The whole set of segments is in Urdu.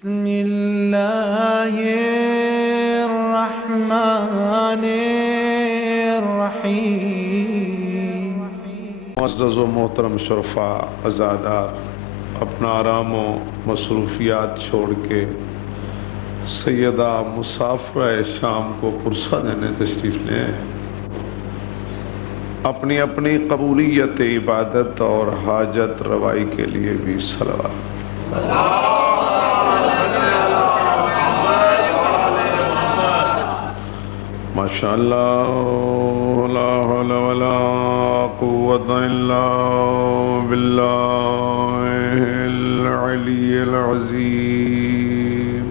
بسم الله الرحمن الرحیم۔ معزز و محترم شرفاء عزادار، اپنا آرام و مصروفیات چھوڑ کے سیدہ مسافرہ شام کو پرسہ دینے تشریف لیں۔ اپنی اپنی قبولیت عبادت اور حاجت روائی کے لیے بھی صلوات۔ ماشاءاللہ لا حول ولا قوة الا باللہ العلی العظیم۔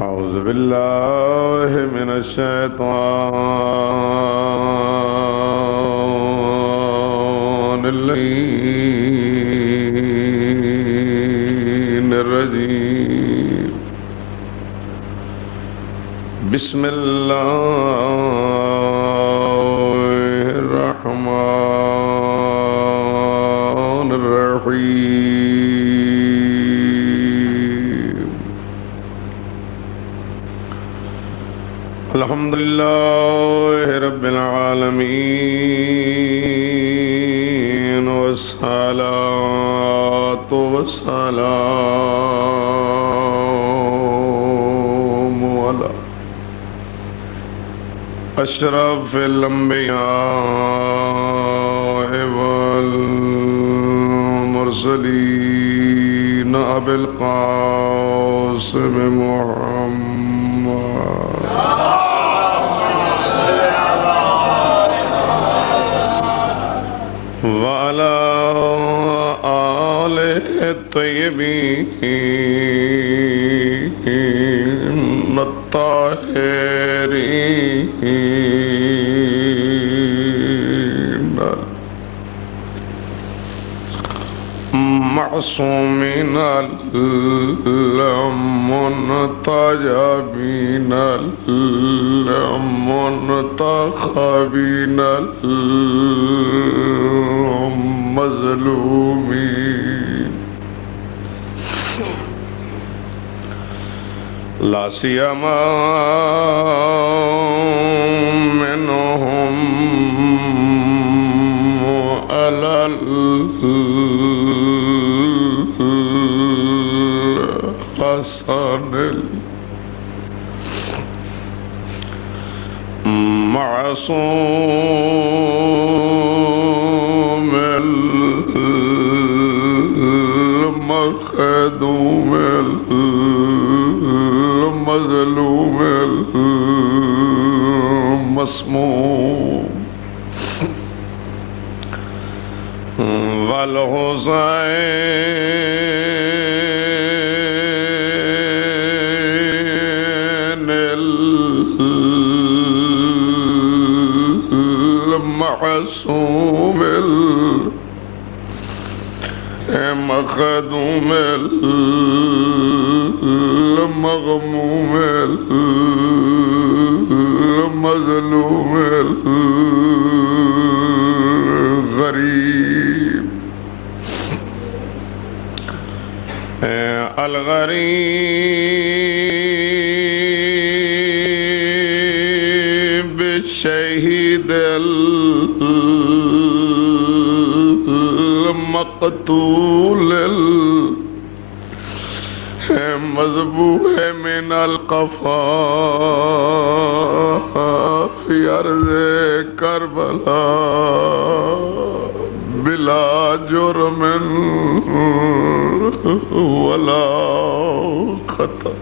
اعوذ باللہ من الشیطان اللعین الرجیم۔ بسم اللہ الرحمن الرحیم۔ الحمدللہ رب العالمین، والصلاة والسلام علی اشرف الانبیاء والمرسلین، ابی القاسم محمد وعلی آلہ الطیبین الطاہرین المعصومین المنتجبین المنتخبین المظلومین، لا سیما منهم علی الحسن المعصوم المخدوم المظلوم المسموم، والحسین المعصوم المخدوم المغموم المظلوم الغریب الغریب الشہید المقتول المذبوح من القفا فی ارض کربلا بلا جرم ولا خطا۔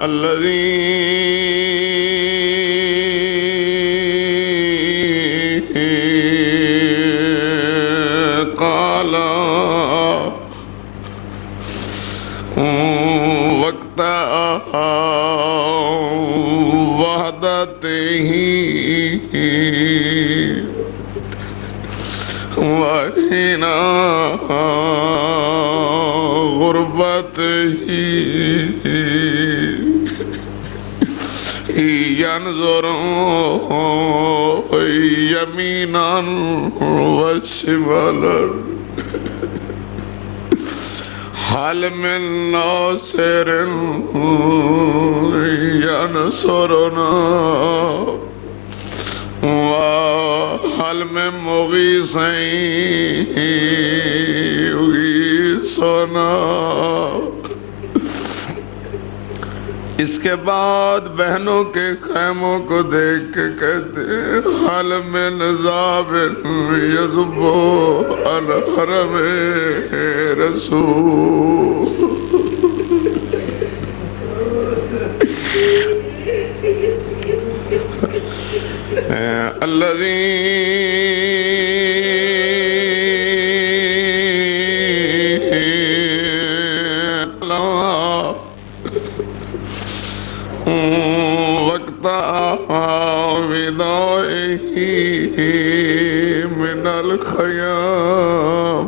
الذي قال وقت وحدته وحين غربته ينظر يمينا وشمالا هل من ناصر ينصرنا وهل من مغيث يغيثنا. اس کے بعد بہنوں کے خیموں کو دیکھ کے کہتے ہیں حل من ذاب یذب الحرم رسول. الذي وقت ودائه من الخیام.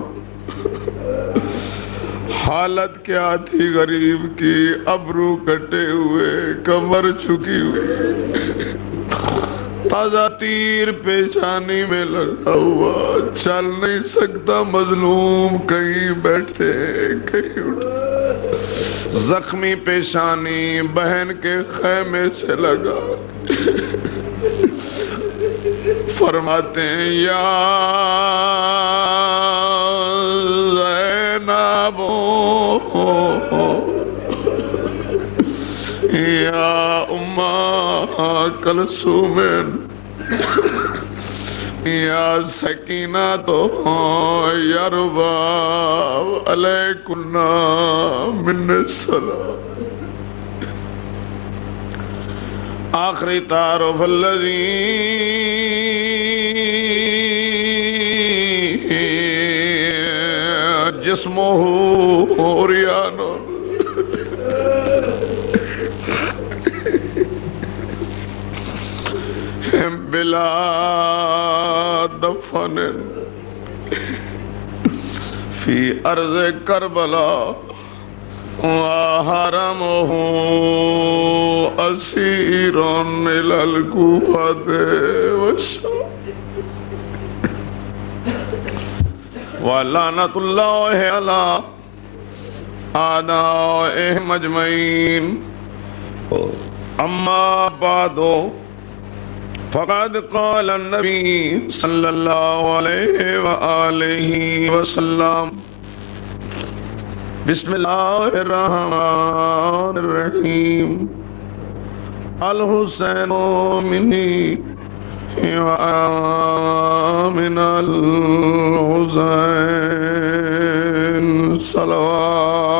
حالت کیا تھی غریب کی؟ ابرو کٹے ہوئے، کمر جھکی ہوئی، تازہ تیر پیشانی میں لگا ہوا، چل نہیں سکتا، مظلوم، کہیں بیٹھتے کہیں اٹھتے، زخمی پیشانی بہن کے خیمے سے لگا. فرماتے ہیں یا زینب یا ام کلثوم یا سکینہ تو یا رباب علیکنا من السلام. آخری تعارف الذی جسمہ عریان بلا دفن فی ارض کربلا وحرمہ اسیر الی الکوفۃ والشام. وَلَعْنَةُ اللَّهِ عَلَىٰ أَعْدَائِهِمْ أَجْمَعِينَ. أما بعد فقد قال النبي صلى الله عليه وآله وسلم بسم الله الرحمن الرحيم الحسين مني وآمن الحسين صلوات.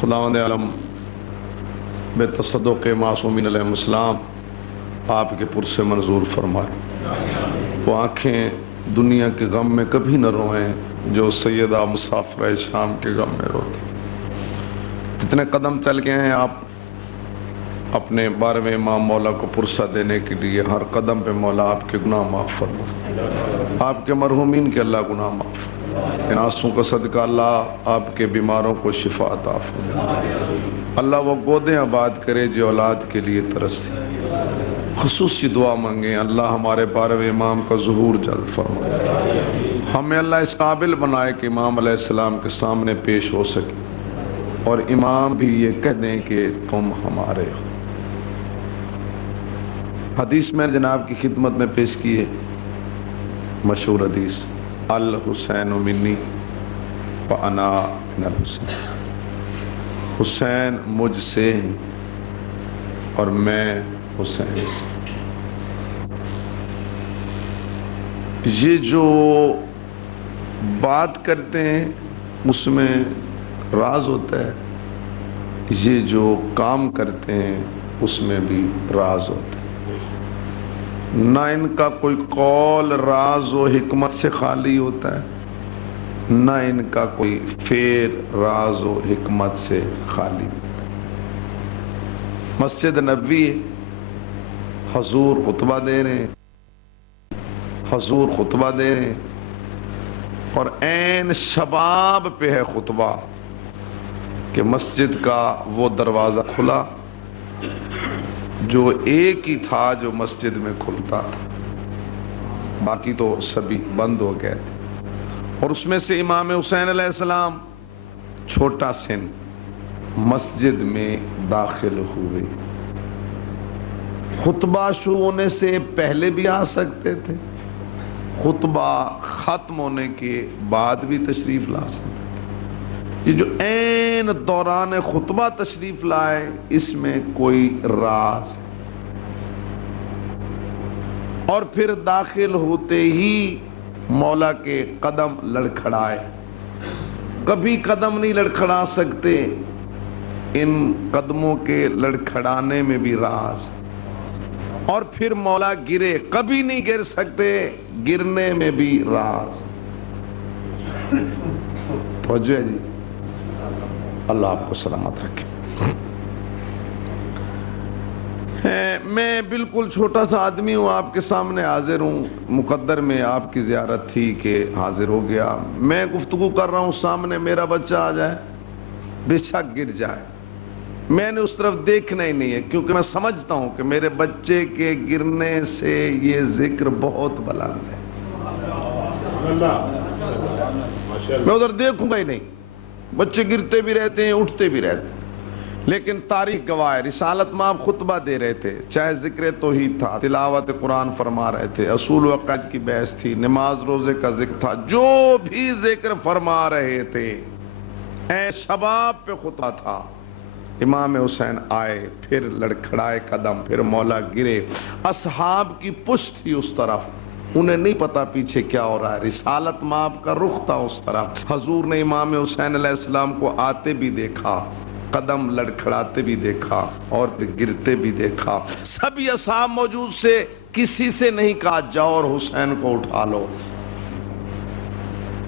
خداوند عالم بے تصدق معصومین علیہ السلام آپ کے پرسے منظور فرمائے. وہ آنکھیں دنیا کے غم میں کبھی نہ روئیں جو سیدہ مسافرہ شام کے غم میں روتی. جتنے قدم چل گئے ہیں آپ اپنے 12ویں امام مولا کو پرسہ دینے کے لیے، ہر قدم پہ مولا آپ کے گناہ معاف فرمائے، آپ کے مرحومین کے اللہ گناہ معاف فرمائے. ان آنسوں کا صدقہ اللہ آپ کے بیماروں کو شفا عطا فرمائے. اللہ وہ گودیں آباد کرے جو اولاد کے لیے ترستی. خصوصی دعا مانگیں اللہ ہمارے 12ویں امام کا ظہور جلد فرمائے. ہمیں اللہ اس قابل بنائے کہ امام علیہ السلام کے سامنے پیش ہو سکے اور امام بھی یہ کہہ دیں کہ تم ہمارے ہو. حدیث میں جناب کی خدمت میں پیش کی ہے مشہور حدیث الحسین منی وانا من الحسین. حسین مجھ سے اور میں حسین سے. یہ جو بات کرتے ہیں اس میں راز ہوتا ہے، یہ جو کام کرتے ہیں اس میں بھی راز ہوتا ہے. نہ ان کا کوئی قول راز و حکمت سے خالی ہوتا ہے، نہ ان کا کوئی فعل راز و حکمت سے خالی ہوتا ہے. مسجد نبوی حضور خطبہ دے رہے ہیں، حضور خطبہ دے رہے ہیں اور عین شباب پہ ہے خطبہ. کہ مسجد کا وہ دروازہ کھلا جو ایک ہی تھا جو مسجد میں کھلتا تھا، باقی تو سبھی بند ہو گئے تھے، اور اس میں سے امام حسین علیہ السلام چھوٹا سن مسجد میں داخل ہوئے۔ خطبہ شروع ہونے سے پہلے بھی آ سکتے تھے، خطبہ ختم ہونے کے بعد بھی تشریف لا سکتے تھے۔ یہ جو عین دوران خطبہ تشریف لائے، اس میں کوئی راز ہے۔ اور پھر داخل ہوتے ہی مولا کے قدم لڑکھڑائے، کبھی قدم نہیں لڑکھڑا سکتے، ان قدموں کے لڑکھڑانے میں بھی راز ہے۔ اور پھر مولا گرے، کبھی نہیں گر سکتے، گرنے میں بھی راز۔ توجہ ہے جی، اللہ آپ کو سلامت رکھے۔ میں بالکل چھوٹا سا آدمی ہوں، آپ کے سامنے حاضر ہوں، مقدر میں آپ کی زیارت تھی کہ حاضر ہو گیا۔ میں گفتگو کر رہا ہوں، سامنے میرا بچہ آ جائے، بے شک گر جائے، میں نے اس طرف دیکھنا ہی نہیں ہے، کیونکہ میں سمجھتا ہوں کہ میرے بچے کے گرنے سے یہ ذکر بہت بلند ہے، میں ادھر دیکھوں گا ہی نہیں۔ بچے گرتے بھی رہتے ہیں، اٹھتے بھی رہتے ہیں، لیکن تاریخ گواہ ہے، رسالت میں آپ خطبہ دے رہے تھے، چاہے ذکر توحید تھا، تلاوت قرآن فرما رہے تھے، اصول و عقائد کی بحث تھی، نماز روزے کا ذکر تھا، جو بھی ذکر فرما رہے تھے، اے شباب پہ خطبہ تھا۔ امام حسین آئے، پھر لڑکھڑائے قدم، پھر مولا گرے، اصحاب کی پشت تھی اس طرف، انہیں نہیں پتا پیچھے کیا ہو رہا ہے، رسالت مآب کا رخ تھا اس طرف۔ حضور نے امام حسین علیہ السلام کو آتے بھی دیکھا، قدم لڑکھڑاتے بھی دیکھا، اور گرتے بھی دیکھا۔ سبھی اصحاب موجود سے کسی سے نہیں کہا جاؤ اور حسین کو اٹھا لو۔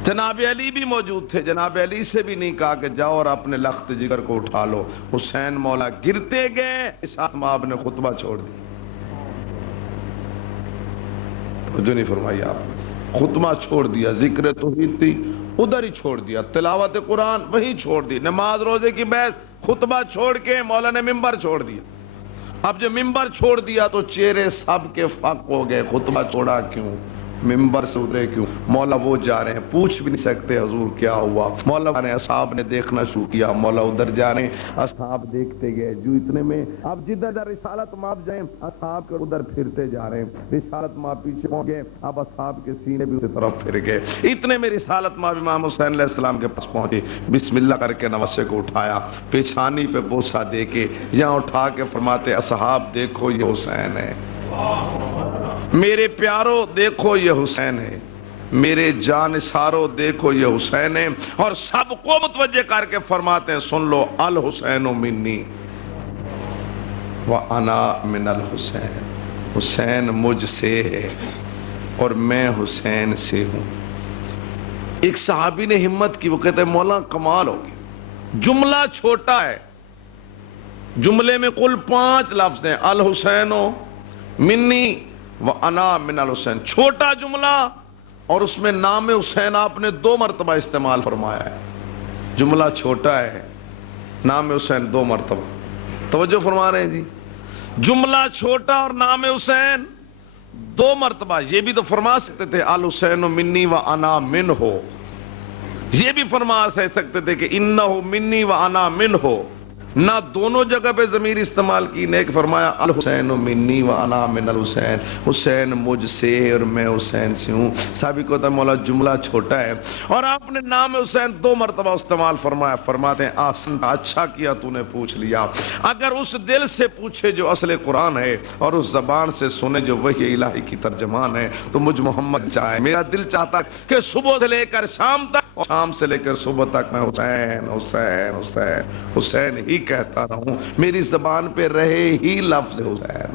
جناب علی بھی موجود تھے، جناب علی سے بھی نہیں کہا کہ جاؤ اور اپنے لخت جگر کو اٹھا لو۔ حسین مولا گرتے گئے، اصحاب نے خطبہ چھوڑ دی۔ توجہ نہیں فرمائی آپ نے، خطبہ چھوڑ دیا، ذکر توحید تھی ادھر ہی چھوڑ دیا، تلاوت قرآن وہی چھوڑ دی، نماز روزے کی بحث خطبہ چھوڑ کے مولا نے ممبر چھوڑ دیا۔ اب جو ممبر چھوڑ دیا تو چہرے سب کے فق ہو گئے، خطبہ چھوڑا کیوں، ممبر سے اترے کیوں؟ مولا وہ جا رہے ہیں، پوچھ بھی نہیں سکتے حضور کیا ہوا۔ مولا نے اصحاب نے دیکھنا شروع کیا، مولا ادھر جا رہے ہیں، اصحاب دیکھتے گئے، جو اتنے میں اب جدھر رسالت مآب جائیں، اصحاب کے ادھر پھرتے جا رہے ہیں، رسالت مآب پیچھے ہو گئے، اب اصحاب کے سینے بھی اسی طرف پھر گئے۔ اتنے میں رسالت مآب امام حسین علیہ السلام کے پاس پہنچے، بسم اللہ کر کے نواسے کو اٹھایا، پیچھانی پہ بوسہ دے کے یہاں اٹھا کے فرماتے اصحاب دیکھو یہ حسین ہے، میرے پیارو دیکھو یہ حسین ہے، میرے جان نثارو دیکھو یہ حسین ہے، اور سب کو متوجہ کر کے فرماتے ہیں سن لو، الحسین منی وانا من الحسین، حسین مجھ سے ہے اور میں حسین سے ہوں۔ ایک صحابی نے ہمت کی، وہ کہتے ہیں مولا کمال ہوگی، جملہ چھوٹا ہے، جملے میں کل 5 لفظ ہیں، الحسین منی وَأَنَا مِنَ الْحُسَيْن، چھوٹا جملہ، اور اس میں نام حسین آپ نے 2 مرتبہ استعمال فرمایا ہے۔ جملہ چھوٹا ہے، نام حسین 2 مرتبہ، توجہ فرما رہے ہیں جی، جملہ چھوٹا اور نام حسین 2 مرتبہ۔ یہ بھی تو فرما سکتے تھے الحسین منی وَأَنَا مِنْهُ، یہ بھی فرما سکتے تھے کہ اِنَّهُ منی وَأَنَا مِنْهُ، نہ دونوں جگہ پہ ضمیر استعمال کی، نے ایک فرمایا الحسین منی وانا من الحسین، حسین مجھ سے اور میں حسین سے ہوں۔ صحابی کو تھا مولا جملہ چھوٹا ہے اور آپ نے نام حسین 2 مرتبہ استعمال فرمایا، فرماتے ہیں آسن اچھا کیا تو نے پوچھ لیا، اگر اس دل سے پوچھے جو اصل قرآن ہے اور اس زبان سے سنے جو وحی الہی کی ترجمان ہے تو مجھ محمد چاہے، میرا دل چاہتا کہ صبح سے لے کر شام تک اور شام سے لے کر صبح تک میں حسین حسین حسین حسین ہی کہتا رہوں، میری زبان پہ رہے ہی لفظ حسین۔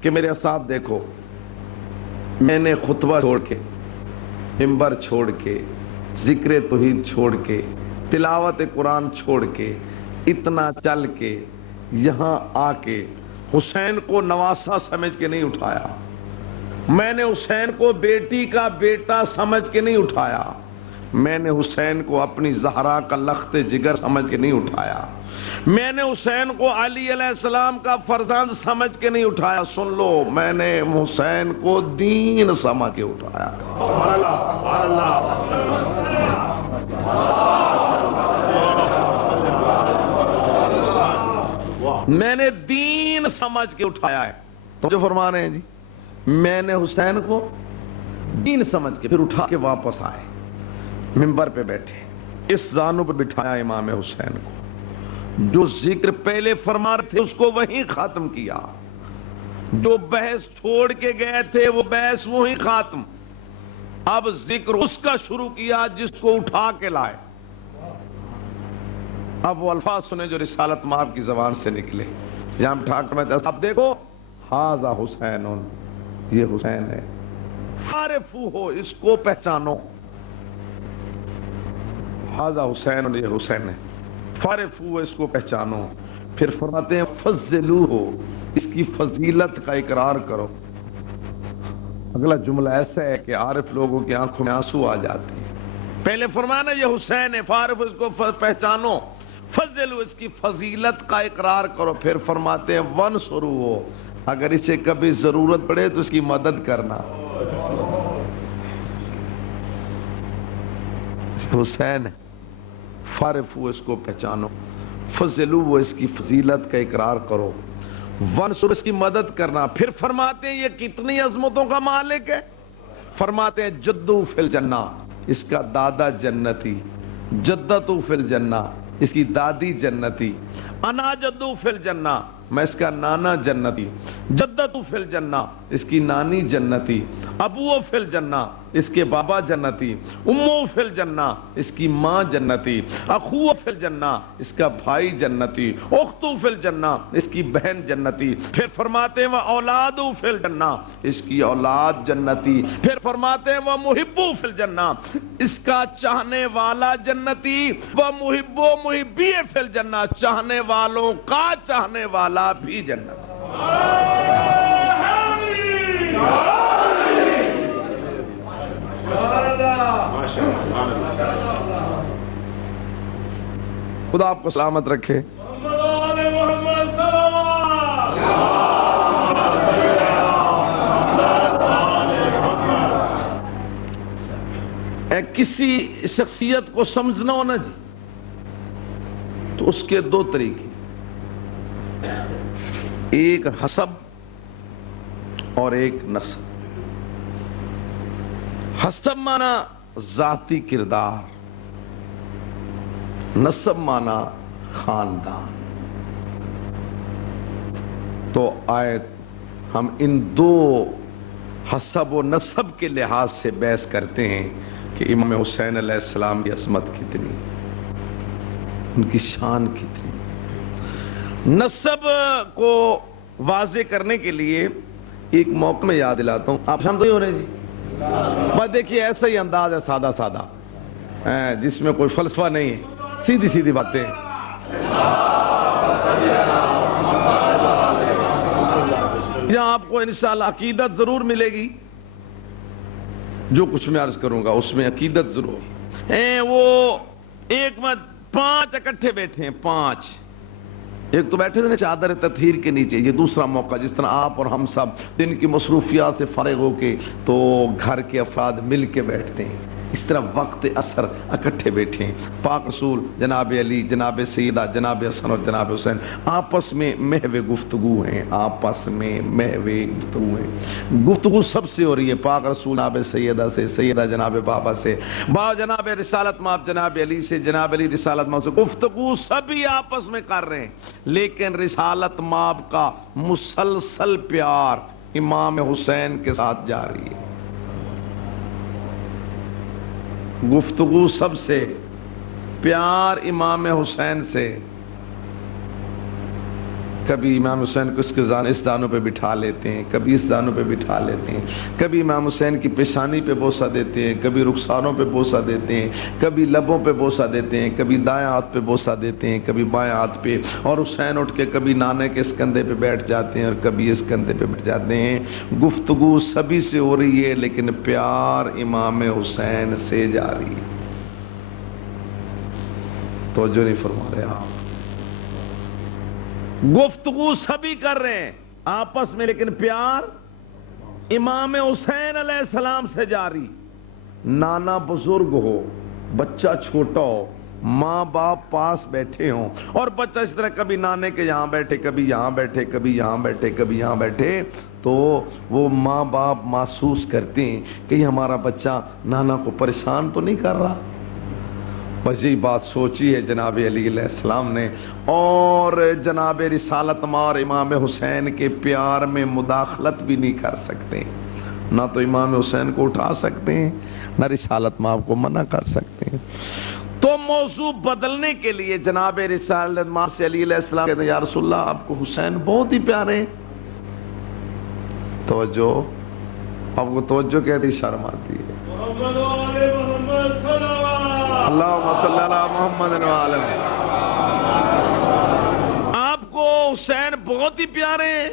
کہ میرے اصحاب دیکھو، میں نے خطبہ چھوڑ کے، منبر چھوڑ کے، ذکر توحید چھوڑ کے، تلاوت قرآن چھوڑ کے، اتنا چل کے یہاں آ کے حسین کو نواسا سمجھ کے نہیں اٹھایا، میں نے حسین کو بیٹی کا بیٹا سمجھ کے نہیں اٹھایا، میں نے حسین کو اپنی زہرا کا لخت جگر سمجھ کے نہیں اٹھایا، میں نے حسین کو علی علیہ السلام کا فرزند سمجھ کے نہیں اٹھایا، سن لو، میں نے حسین کو دین سمجھ کے اٹھایا۔ میں نے دین سمجھ کے اٹھایا ہے، تو جو فرما رہے ہیں جی، میں نے حسین کو دین سمجھ کے پھر اٹھا کے واپس آئے، منبر پہ بیٹھے، اس زانو پہ بٹھایا امام حسین کو، جو ذکر پہلے فرما رہے تھے اس کو وہیں ختم کیا، جو بحث چھوڑ کے گئے تھے وہ بحث وہیں ختم، اب ذکر اس کا شروع کیا جس کو اٹھا کے لائے۔ اب وہ الفاظ سنے جو رسالت مآب کی زبان سے نکلے، یہاں بٹھا کر میں اب دیکھو، ھذا حسین، یہ حسین ہے، فارفو ہو، اس کو پہچانو، ھذا حسین، یہ حسین ہے، فارفو، اس کو پہچانو۔ پھر فرماتے ہیں فضلو ہو، اس کی فضیلت کا اقرار کرو۔ اگلا جملہ ایسا ہے کہ عارف لوگوں کی آنکھوں میں آنسو آ جاتے ہیں۔ پہلے فرمانا یہ حسین ہے، فارف، اس کو پہچانو، فضلو، اس کی فضیلت کا اقرار کرو۔ پھر فرماتے ہیں ونصرو ہو، اگر اسے کبھی ضرورت پڑے تو اس کی مدد کرنا۔ حسین فارفو، اس کو پہچانو، فضلو، وہ اس کی فضیلت کا اقرار کرو، ونصر، اس کی مدد کرنا۔ پھر فرماتے ہیں یہ کتنی عظمتوں کا مالک ہے، فرماتے ہیں جدو فی الجنہ، اس کا دادا جنتی، جدتو فی الجنہ، اس کی دادی جنتی، انا جدو فی الجنہ، میں اس کا نانا جنتی، جدتو فی الجنہ، اس کی نانی جنتی، ابو فی الجنہ، اس کے بابا جنتی، امو فی الجنہ، اس کی ماں جنتی، اخو فی الجنہ، اس کا بھائی جنتی، اختو فی الجنہ، اس کی بہن جنتی۔ پھر فرماتے ہیں وہ اولادو فی الجنہ، اس کی اولاد جنتی۔ پھر فرماتے ہیں وہ محبو فی الجنہ، اس کا چاہنے والا جنتی، وہ محبو محبی فی الجنہ، چاہنے والوں کا چاہنے والا بھی جنتی۔ خدا آپ کو سلامت رکھے۔ کسی شخصیت کو سمجھنا ہو نا جی، تو اس کے دو طریقے، ایک حسب اور ایک نسب۔ حسب مانا ذاتی کردار، نسب مانا خاندان۔ تو آئے ہم ان دو حسب و نسب کے لحاظ سے بحث کرتے ہیں کہ امام حسین علیہ السلام کی عظمت کتنی، ان کی شان کتنی۔ نسب کو واضح کرنے کے لیے ایک موقع میں یاد دلاتا ہوں، آپ سمجھ ہو رہے جی؟ بس دیکھیے ایسا ہی انداز ہے، سادہ سادہ، جس میں کوئی فلسفہ نہیں ہے، سیدھی سیدھی باتیں۔ یہاں آپ کو انشاءاللہ عقیدت ضرور ملے گی، جو کچھ میں عرض کروں گا اس میں عقیدت ضرور۔ وہ ایک میں 5 اکٹھے بیٹھے ہیں، 5، ایک تو بیٹھے تھے نا چادر تطہیر کے نیچے، یہ دوسرا موقع جس طرح آپ اور ہم سب دن کی مصروفیات سے فارغ ہو کے تو گھر کے افراد مل کے بیٹھتے ہیں، اس طرح وقت عصر اکٹھے بیٹھے ہیں۔ پاک رسول جناب علی، جناب سیدہ، جناب حسن اور جناب حسین آپس میں محو گفتگو ہیں، آپس میں محو گفتگو ہیں، گفتگو سب سے ہو رہی ہے، پاک رسول جناب سیدہ سے، سیدہ جناب بابا سے، جناب رسالت مآب جناب علی سے، جناب علی رسالت مآب سے، گفتگو سبھی آپس میں کر رہے ہیں، لیکن رسالت مآب کا مسلسل پیار امام حسین کے ساتھ جاری ہے۔ گفتگو سب سے، پیار امام حسین سے۔ کبھی امام حسین کو اس دانوں پہ بٹھا لیتے ہیں، کبھی اس دانوں پہ بٹھا لیتے ہیں، کبھی امام حسین کی پیشانی پہ بوسہ دیتے ہیں، کبھی رخساروں پہ بوسہ دیتے ہیں، کبھی لبوں پہ بوسہ دیتے ہیں، کبھی دائیں ہاتھ پہ بوسہ دیتے ہیں، کبھی بائیں ہاتھ پہ، اور حسین اٹھ کے کبھی نانے کے اس کندھے پہ بیٹھ جاتے ہیں اور کبھی اس کندھے پہ بیٹھ جاتے ہیں۔ گفتگو سبھی سے ہو رہی ہے لیکن پیار امام حسین سے جاری ہے۔ توجہ نہیں فرما رہے آپ؟ گفتگو سبھی کر رہے ہیں آپس میں لیکن پیار امام حسین علیہ السلام سے جاری۔ نانا بزرگ ہو، بچہ چھوٹا ہو، ماں باپ پاس بیٹھے ہوں اور بچہ اس طرح کبھی نانے کے یہاں بیٹھے، کبھی یہاں بیٹھے، کبھی یہاں بیٹھے، کبھی یہاں بیٹھے، تو وہ ماں باپ محسوس کرتے ہیں کہ یہ ہمارا بچہ نانا کو پریشان تو نہیں کر رہا۔ بس یہی بات سوچی ہے جناب علی علیہ السلام نے، اور جناب رسالت مار امام حسین کے پیار میں مداخلت بھی نہیں کر سکتے، نہ تو امام حسین کو اٹھا سکتے ہیں نہ رسالت مار کو منع کر سکتے ہیں۔ تو موضوع بدلنے کے لیے جناب رسالت مار سے علی علیہ السلام کہتے ہیں یا رسول اللہ آپ کو حسین بہت ہی پیارے ہیں۔ توجہ، آپ کو توجہ کہتی شرم آتی ہے۔ اللہم صلی اللہ محمد وعلی آپ کو حسین بہت ہی پیارے ہیں،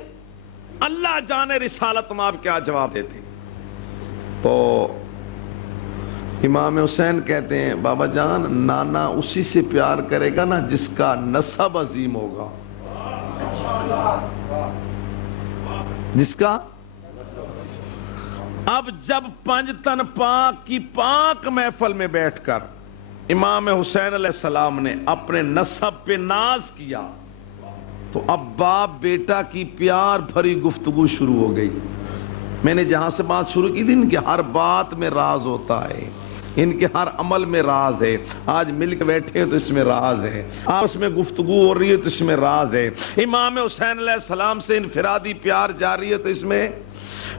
اللہ جانے رسالت میں آپ کیا جواب دیتے۔ تو امام حسین کہتے ہیں بابا جان نانا اسی سے پیار کرے گا نا جس کا نسب عظیم ہوگا، جس کا۔ اب جب پنجتن پاک کی پاک محفل میں بیٹھ کر امام حسین علیہ السلام نے اپنے نسب پہ ناز کیا تو اب باپ بیٹا کی پیار بھری گفتگو شروع ہو گئی۔ میں نے جہاں سے بات شروع کی تھی ان کے ہر بات میں راز ہوتا ہے، ان کے ہر عمل میں راز ہے۔ آج مل کے بیٹھے ہیں تو اس میں راز ہے، آپس میں گفتگو ہو رہی ہے تو اس میں راز ہے، امام حسین علیہ السلام سے انفرادی پیار جاری ہے تو اس میں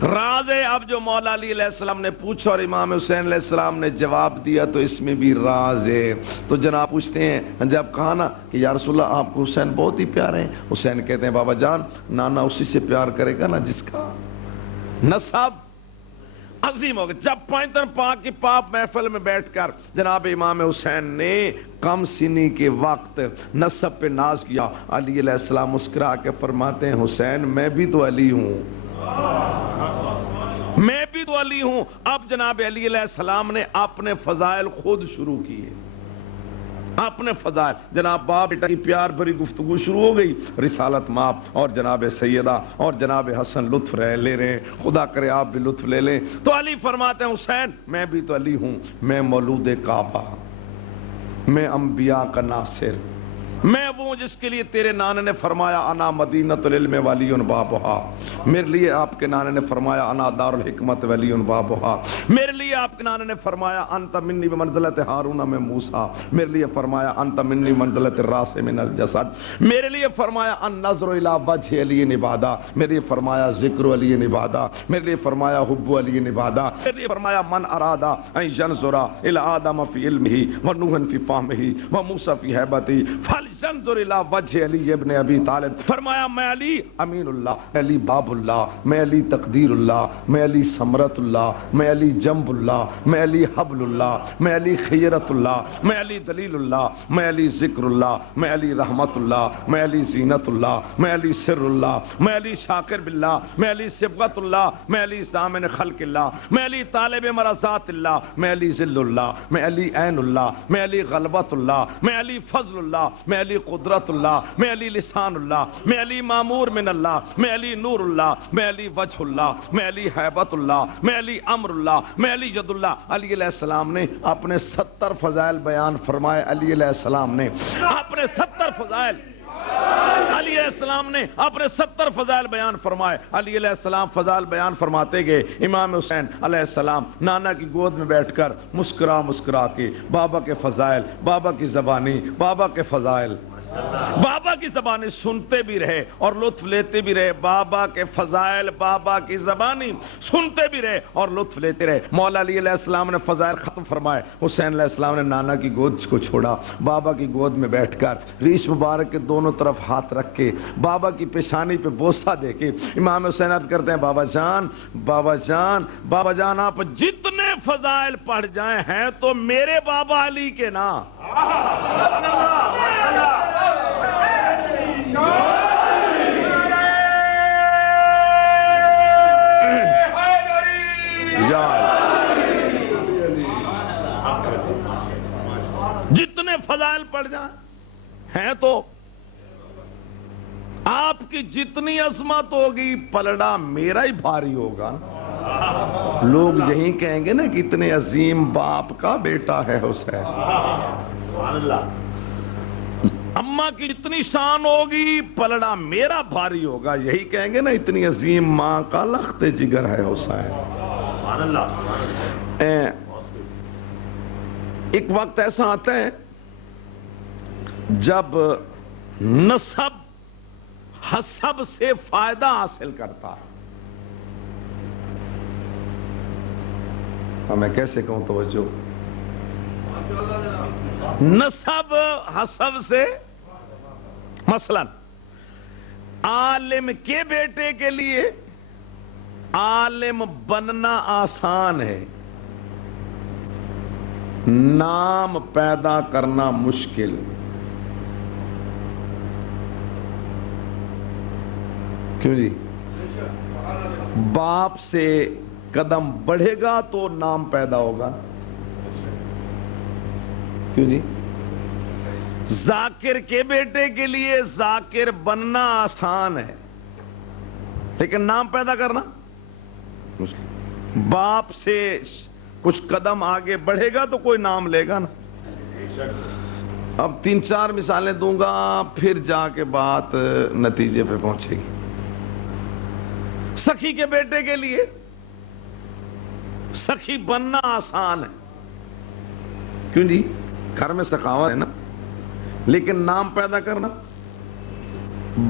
راز ہے۔ اب جو مولا علی علیہ السلام نے پوچھا اور امام حسین علیہ السلام نے جواب دیا تو اس میں بھی راز ہے۔ تو جناب پوچھتے ہیں جب کہا نا کہ یا رسول اللہ آپ کو حسین بہت ہی پیارے ہیں، حسین کہتے ہیں بابا جان نانا اسی سے پیار کرے گا نا جس کا نسب عظیم ہوگا۔ جب پنجتن پاک کی پاک محفل میں بیٹھ کر جناب امام حسین نے کم سنی کے وقت نسب پہ ناز کیا، علی علیہ السلام مسکرا کے فرماتے ہیں حسین میں بھی تو علی ہوں، میں بھی تو علی ہوں۔ اب جناب علی علیہ السلام نے اپنے فضائل خود شروع کیے، اپنے فضائل، جناب باپ بیٹا کی پیار بھری گفتگو شروع ہو گئی، رسالت ماپ اور جناب سیدہ اور جناب حسن لطف لے رہے ہیں، خدا کرے آپ بھی لطف لے لیں۔ تو علی فرماتے ہیں حسین میں بھی تو علی ہوں، میں مولود کعبہ، میں انبیاء کا ناصر، میں وہ جس کے لیے تیرے نانے نے فرمایا انا مدینۃ العلم ولی بابھا، میرے لیے آپ کے نانے نے فرمایا انا دار الحکمت ولی بابھا، میرے لیے آپ کے نانے نے فرمایا انت منی بمنزلت ہارون من موسیٰ، میرے لیے فرمایا انت منی منزلت الراس من الجسد، میرے لیے فرمایا ان نظر الی وجہ علی عبادہ، میرے لیے فرمایا ذکر علی عبادہ، میرے لیے فرمایا حب علی عبادہ، میرے لیے فرمایا من ارادہ ان ینظر الی آدم فی علمہ ونوح فی فہمہ وموسیٰ فی ہیبتہ فلینظر الی وجہ علی ابن ابی طالب، فرمایا میں علی امین اللہ، میں علی باب اللہ، میں علی تقدیر اللہ، میں علی ثمرت اللہ، میں علی جنب اللہ، میں علی حبل اللہ، میں علی خیرت اللہ، میں علی دلیل اللہ، میں علی ذکر اللہ، میں علی رحمت اللہ، میں علی زینت اللہ، میں علی سر اللہ، میں علی شاکر باللہ، میں علی صبغت اللہ، میں علی ضامن خلق اللہ، میں علی طالب مرضات اللہ، میں علی ذل اللہ، میں علی عین اللہ، میں علی غلبت اللہ، میں علی فضل اللہ، میں علی قدرت اللہ، میں علی لسان اللہ، میں علی مامور من اللہ، میں علی نور اللہ، میں علی وجہ اللہ، میں علی حیبت اللہ، میں علی امر اللہ، میں علی ید اللہ۔ علی علیہ السلام نے اپنے 70 فضائل بیان فرمائے، علی علیہ السلام نے اپنے 70 فضائل، علی علیہ السلام نے اپنے 70 فضائل بیان فرمائے۔ علی علیہ السلام فضائل بیان فرماتے گئے، امام حسین علیہ السلام نانا کی گود میں بیٹھ کر مسکرا مسکرا کے بابا کے فضائل، بابا کی زبانی، بابا کے فضائل بابا کی زبانی سنتے بھی رہے اور لطف لیتے بھی رہے، بابا کے فضائل بابا کی زبانی سنتے بھی رہے اور لطف لیتے رہے۔ مولا علی علیہ السلام نے فضائل ختم فرمائے، حسین علیہ السلام نے نانا کی گود کو چھوڑا، بابا کی گود میں بیٹھ کر ریش مبارک کے دونوں طرف ہاتھ رکھ کے بابا کی پیشانی پہ بوسہ دے کے امام حسین عرض کرتے ہیں بابا جان بابا جان بابا جان، آپ جتنے فضائل پڑھ جائیں ہیں تو میرے بابا علی کے نا۔ جتنے فضائل پڑھ جائیں ہیں تو آپ کی جتنی عظمت ہوگی پلڑا میرا ہی بھاری ہوگا۔ لوگ یہی کہیں گے نا کہ اتنے عظیم باپ کا بیٹا ہے حسین۔ اماں کی جتنی شان ہوگی پلڑا میرا بھاری ہوگا، یہی کہیں گے نا اتنی عظیم ماں کا لخت جگر ہے حسین۔ ایک وقت ایسا آتا ہے جب نسب حسب سے فائدہ حاصل کرتا ہے۔ میں کیسے کہوں توجہ، نسب حسب سے، مثلا عالم کے بیٹے کے لیے عالم بننا آسان ہے، نام پیدا کرنا مشکل۔ کیوں جی؟ باپ سے قدم بڑھے گا تو نام پیدا ہوگا۔ کیوں جی؟ ذاکر کے بیٹے کے لیے ذاکر بننا آسان ہے لیکن نام پیدا کرنا مشکل۔ باپ سے کچھ قدم آگے بڑھے گا تو کوئی نام لے گا نا۔ اب 3-4 مثالیں دوں گا پھر جا کے بات نتیجے پہ پہنچے گی۔ سخی کے بیٹے کے لیے سخی بننا آسان ہے، کیوں جی؟ گھر میں سخاوت ہے نا، لیکن نام پیدا کرنا،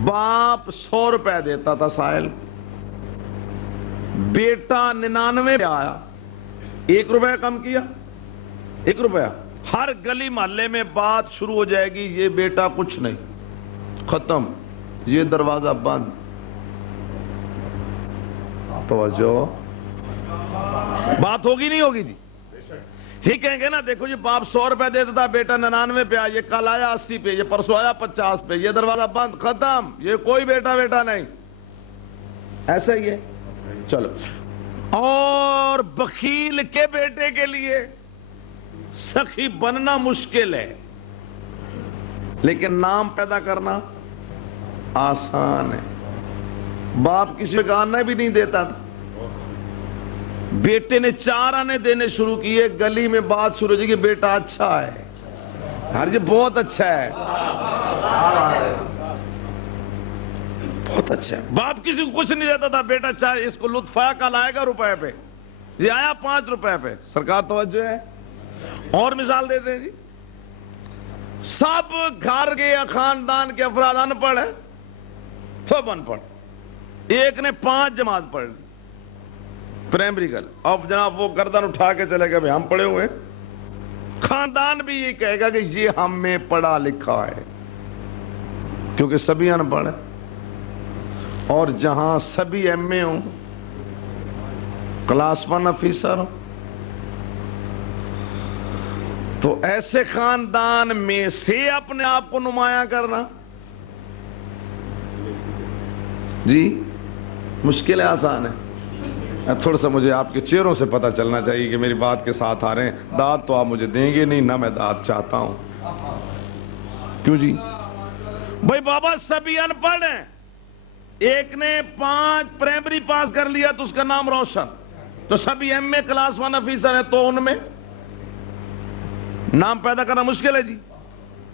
باپ 100 روپے دیتا تھا سائل، بیٹا 99 پہ آیا، 1 روپے کم کیا، 1 روپیہ، ہر گلی محلے میں بات شروع ہو جائے گی یہ بیٹا کچھ نہیں، ختم، یہ دروازہ بند۔ توجہ، بات ہوگی نہیں ہوگی جی؟ یہ کہیں گے نا دیکھو جی باپ 100 روپے دیتا تھا، بیٹا 99 پہ آیا، یہ کل آیا 80 پہ، یہ پرسوں آیا 50 پہ، یہ دروازہ بند، ختم، یہ کوئی بیٹا نہیں، ایسا ہی ہے۔ چلو، اور بخیل کے بیٹے کے لیے سخی بننا مشکل ہے لیکن نام پیدا کرنا آسان ہے۔ باپ کسی کو آنا بھی نہیں دیتا تھا، بیٹے نے 4 آنے دینے شروع کیے، گلی میں بات شروع ہو جائے کہ بیٹا اچھا ہے، ہر یہ بہت اچھا ہے، بہت اچھا ہے۔ باپ کسی کو کچھ نہیں دیتا تھا، بیٹا چاہے اس کو لطف آیا کل آئے گا روپے پہ، یہ آیا 5 روپے پہ، سرکار توجہ ہے۔ اور مثال دیتے ہیں جی، سب گھر کے یا خاندان کے افراد ان پڑھ ہیں، سب ان پڑھ، ایک نے 5 جماعت پڑھ لی پرائمری کل، اب جناب وہ گردن اٹھا کے چلے گا ہم پڑھے ہوئے، خاندان بھی یہ کہے گا کہ یہ ہم میں پڑھا لکھا ہے، کیونکہ سبھی ان پڑھ ہیں۔ اور جہاں سبھی ایم اے ہوں، کلاس 1 افیسر ہوں، تو ایسے خاندان میں سے اپنے آپ کو نمایاں کرنا جی مشکل ہے آسان ہے؟ تھوڑا سا مجھے آپ کے چہروں سے پتہ چلنا چاہیے کہ میری بات کے ساتھ آ رہے ہیں۔ داد تو آپ مجھے دیں گے نہیں، نہ میں داد چاہتا ہوں، کیوں جی؟ بھائی بابا سبھی ان پڑھ ہیں، ایک نے 5 پرائمری پاس کر لیا تو اس کا نام روشن، تو سبھی ایم اے کلاس 1 افیسر ہیں، تو ان میں نام پیدا کرنا مشکل ہے جی۔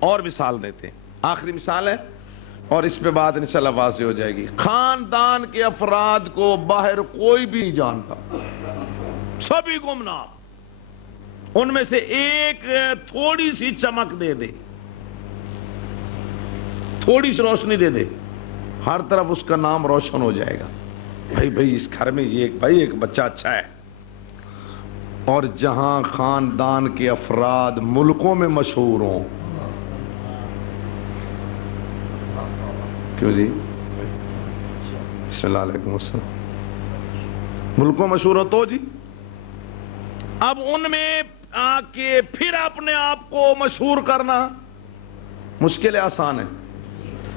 اور مثال دیتے ہیں، آخری مثال ہے اور اس پہ بات انشاءاللہ واضح ہو جائے گی۔ خاندان کے افراد کو باہر کوئی بھی نہیں جانتا، سبھی گمنام، ان میں سے ایک تھوڑی سی چمک دے دے، تھوڑی سی روشنی دے دے، ہر طرف اس کا نام روشن ہو جائے گا، بھائی اس گھر میں یہ ایک بچہ اچھا ہے۔ اور جہاں خاندان کے افراد ملکوں میں مشہور ہوں، کیوں جی بسم اللہ علیکم السلام، ملکوں مشہور ہو تو جی اب ان میں آ کے پھر اپنے آپ کو مشہور کرنا مشکل ہے آسان ہے؟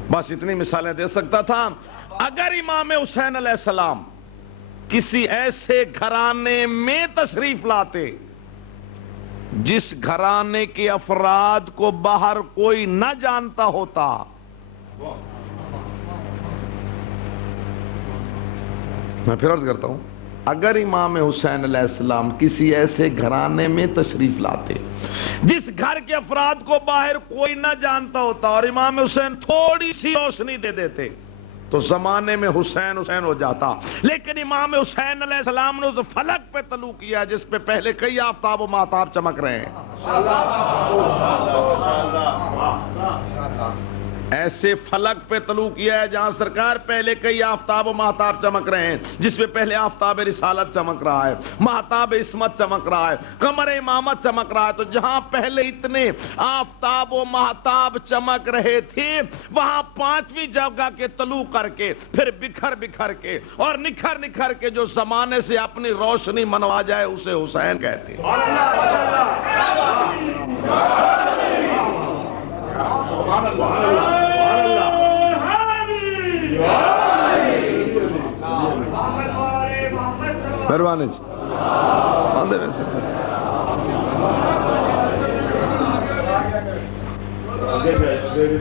بس اتنی مثالیں دے سکتا تھا۔ اگر امام حسین علیہ السلام کسی ایسے گھرانے میں تشریف لاتے جس گھرانے کے افراد کو باہر کوئی نہ جانتا ہوتا، میں پھر عرض کرتا ہوں، اگر امام حسین علیہ السلام کسی ایسے گھرانے میں تشریف لاتے جس گھر کے افراد کو باہر کوئی نہ جانتا ہوتا اور امام حسین تھوڑی سی روشنی دے دیتے تو زمانے میں حسین حسین ہو جاتا، لیکن امام حسین علیہ السلام نے اس فلک پہ طلوع کیا جس پہ پہلے کئی آفتاب و مہتاب چمک رہے ہیں۔ ایسے فلک پہ طلوع کیا ہے جہاں سرکار پہلے کئی آفتاب و مہتاب چمک رہے ہیں، جس پہ پہلے آفتاب رسالت چمک رہا ہے، مہتاب عصمت چمک رہا ہے، قمر امامت چمک رہا ہے۔ تو جہاں پہلے اتنے آفتاب و مہتاب چمک رہے تھے وہاں پانچویں جگہ کے طلوع کر کے پھر بکھر بکھر کے اور نکھر نکھر کے جو زمانے سے اپنی روشنی منوا جائے اسے حسین کہتے ہیں۔ مہربانی جی باندھے ویسے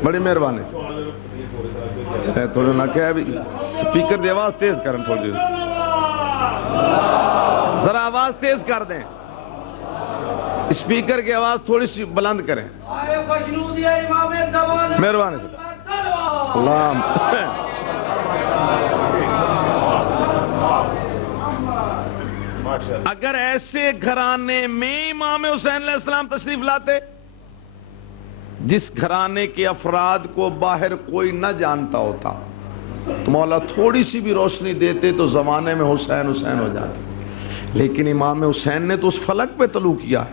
بڑی مہربانی تھوڑے نہ کیا ہے سپیکر دی آواز تیز کریں، تھوڑی ذرا آواز تیز کر دیں، اسپیکر کی آواز تھوڑی سی بلند کریں، مہربانی اگر ایسے گھرانے میں امام حسین علیہ السلام تشریف لاتے جس گھرانے کے افراد کو باہر کوئی نہ جانتا ہوتا تو مولا تھوڑی سی بھی روشنی دیتے تو زمانے میں حسین حسین ہو جاتے، لیکن امام حسین نے تو اس فلک پہ طلوع کیا ہے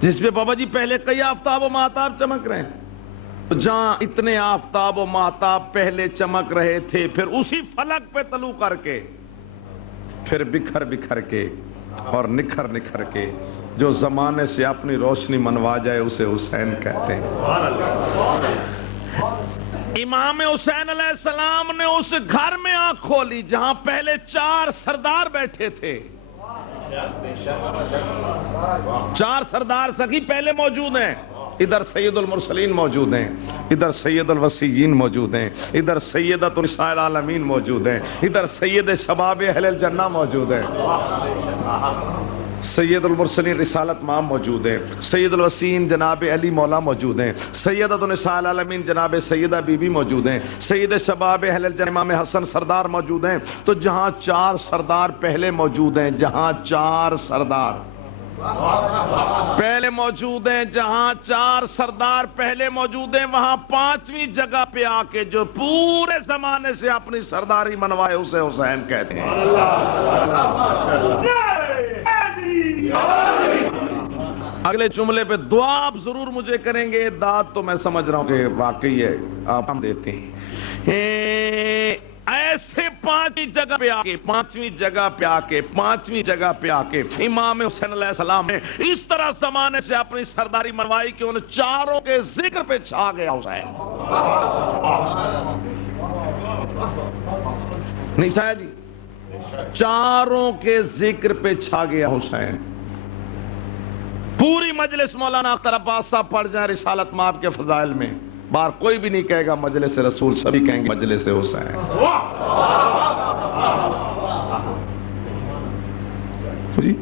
جس پہ بابا جی پہلے کئی آفتاب و مہتاب چمک رہے ہیں۔ جہاں اتنے آفتاب و مہتاب پہلے چمک رہے تھے پھر اسی فلک پہ طلوع کر کے پھر بکھر بکھر کے اور نکھر نکھر کے جو زمانے سے اپنی روشنی منوا جائے اسے حسین کہتے ہیں۔ امام حسین علیہ السلام نے اس گھر میں آنکھ کھولی جہاں پہلے 4 سردار بیٹھے تھے، 4 سردار سخی پہلے موجود ہیں، ادھر سید المرسلین موجود ہیں، ادھر سید الوسیین موجود ہیں، ادھر سیدۃ نساء العالمین موجود ہیں، ادھر سید شباب اہل الجنہ موجود ہیں، سید المرسلین رسالت مام موجود ہیں، سید الوسیین جناب علی مولا موجود ہیں، سیدۃ نساء العالمین جناب سیدہ بی بی موجود ہیں، سید شباب اہل الجنہ امام حسن سردار موجود ہیں۔ تو جہاں 4 سردار پہلے موجود ہیں، جہاں 4 سردار پہلے موجود ہیں، جہاں 4 سردار پہلے موجود ہیں، وہاں 5ویں جگہ پہ آ کے جو پورے زمانے سے اپنی سرداری منوائے اسے حسین کہتے ہیں۔ اگلے جملے پہ دعا آپ ضرور مجھے کریں گے، داد تو میں سمجھ رہا ہوں کہ واقعی ہے آپ ہم دیتے ہیں۔ ایسے 5ویں جگہ پہ آ کے 5ویں جگہ پہ آ کے 5ویں جگہ پہ آ کے امام حسین علیہ السلام نے اس طرح زمانے سے اپنی سرداری منوائی کہ ان 4 کے ذکر پہ چھا گیا حسین۔ نہیں چھایا جی؟ 4 کے ذکر پہ چھا گیا حسین۔ پوری مجلس مولانا اختر عباس صاحب پڑھ جائیں رسالت مآب کے فضائل میں، بار کوئی بھی نہیں کہے گا مجلس رسول، سبھی کہیں گے مجلس حسین۔ جی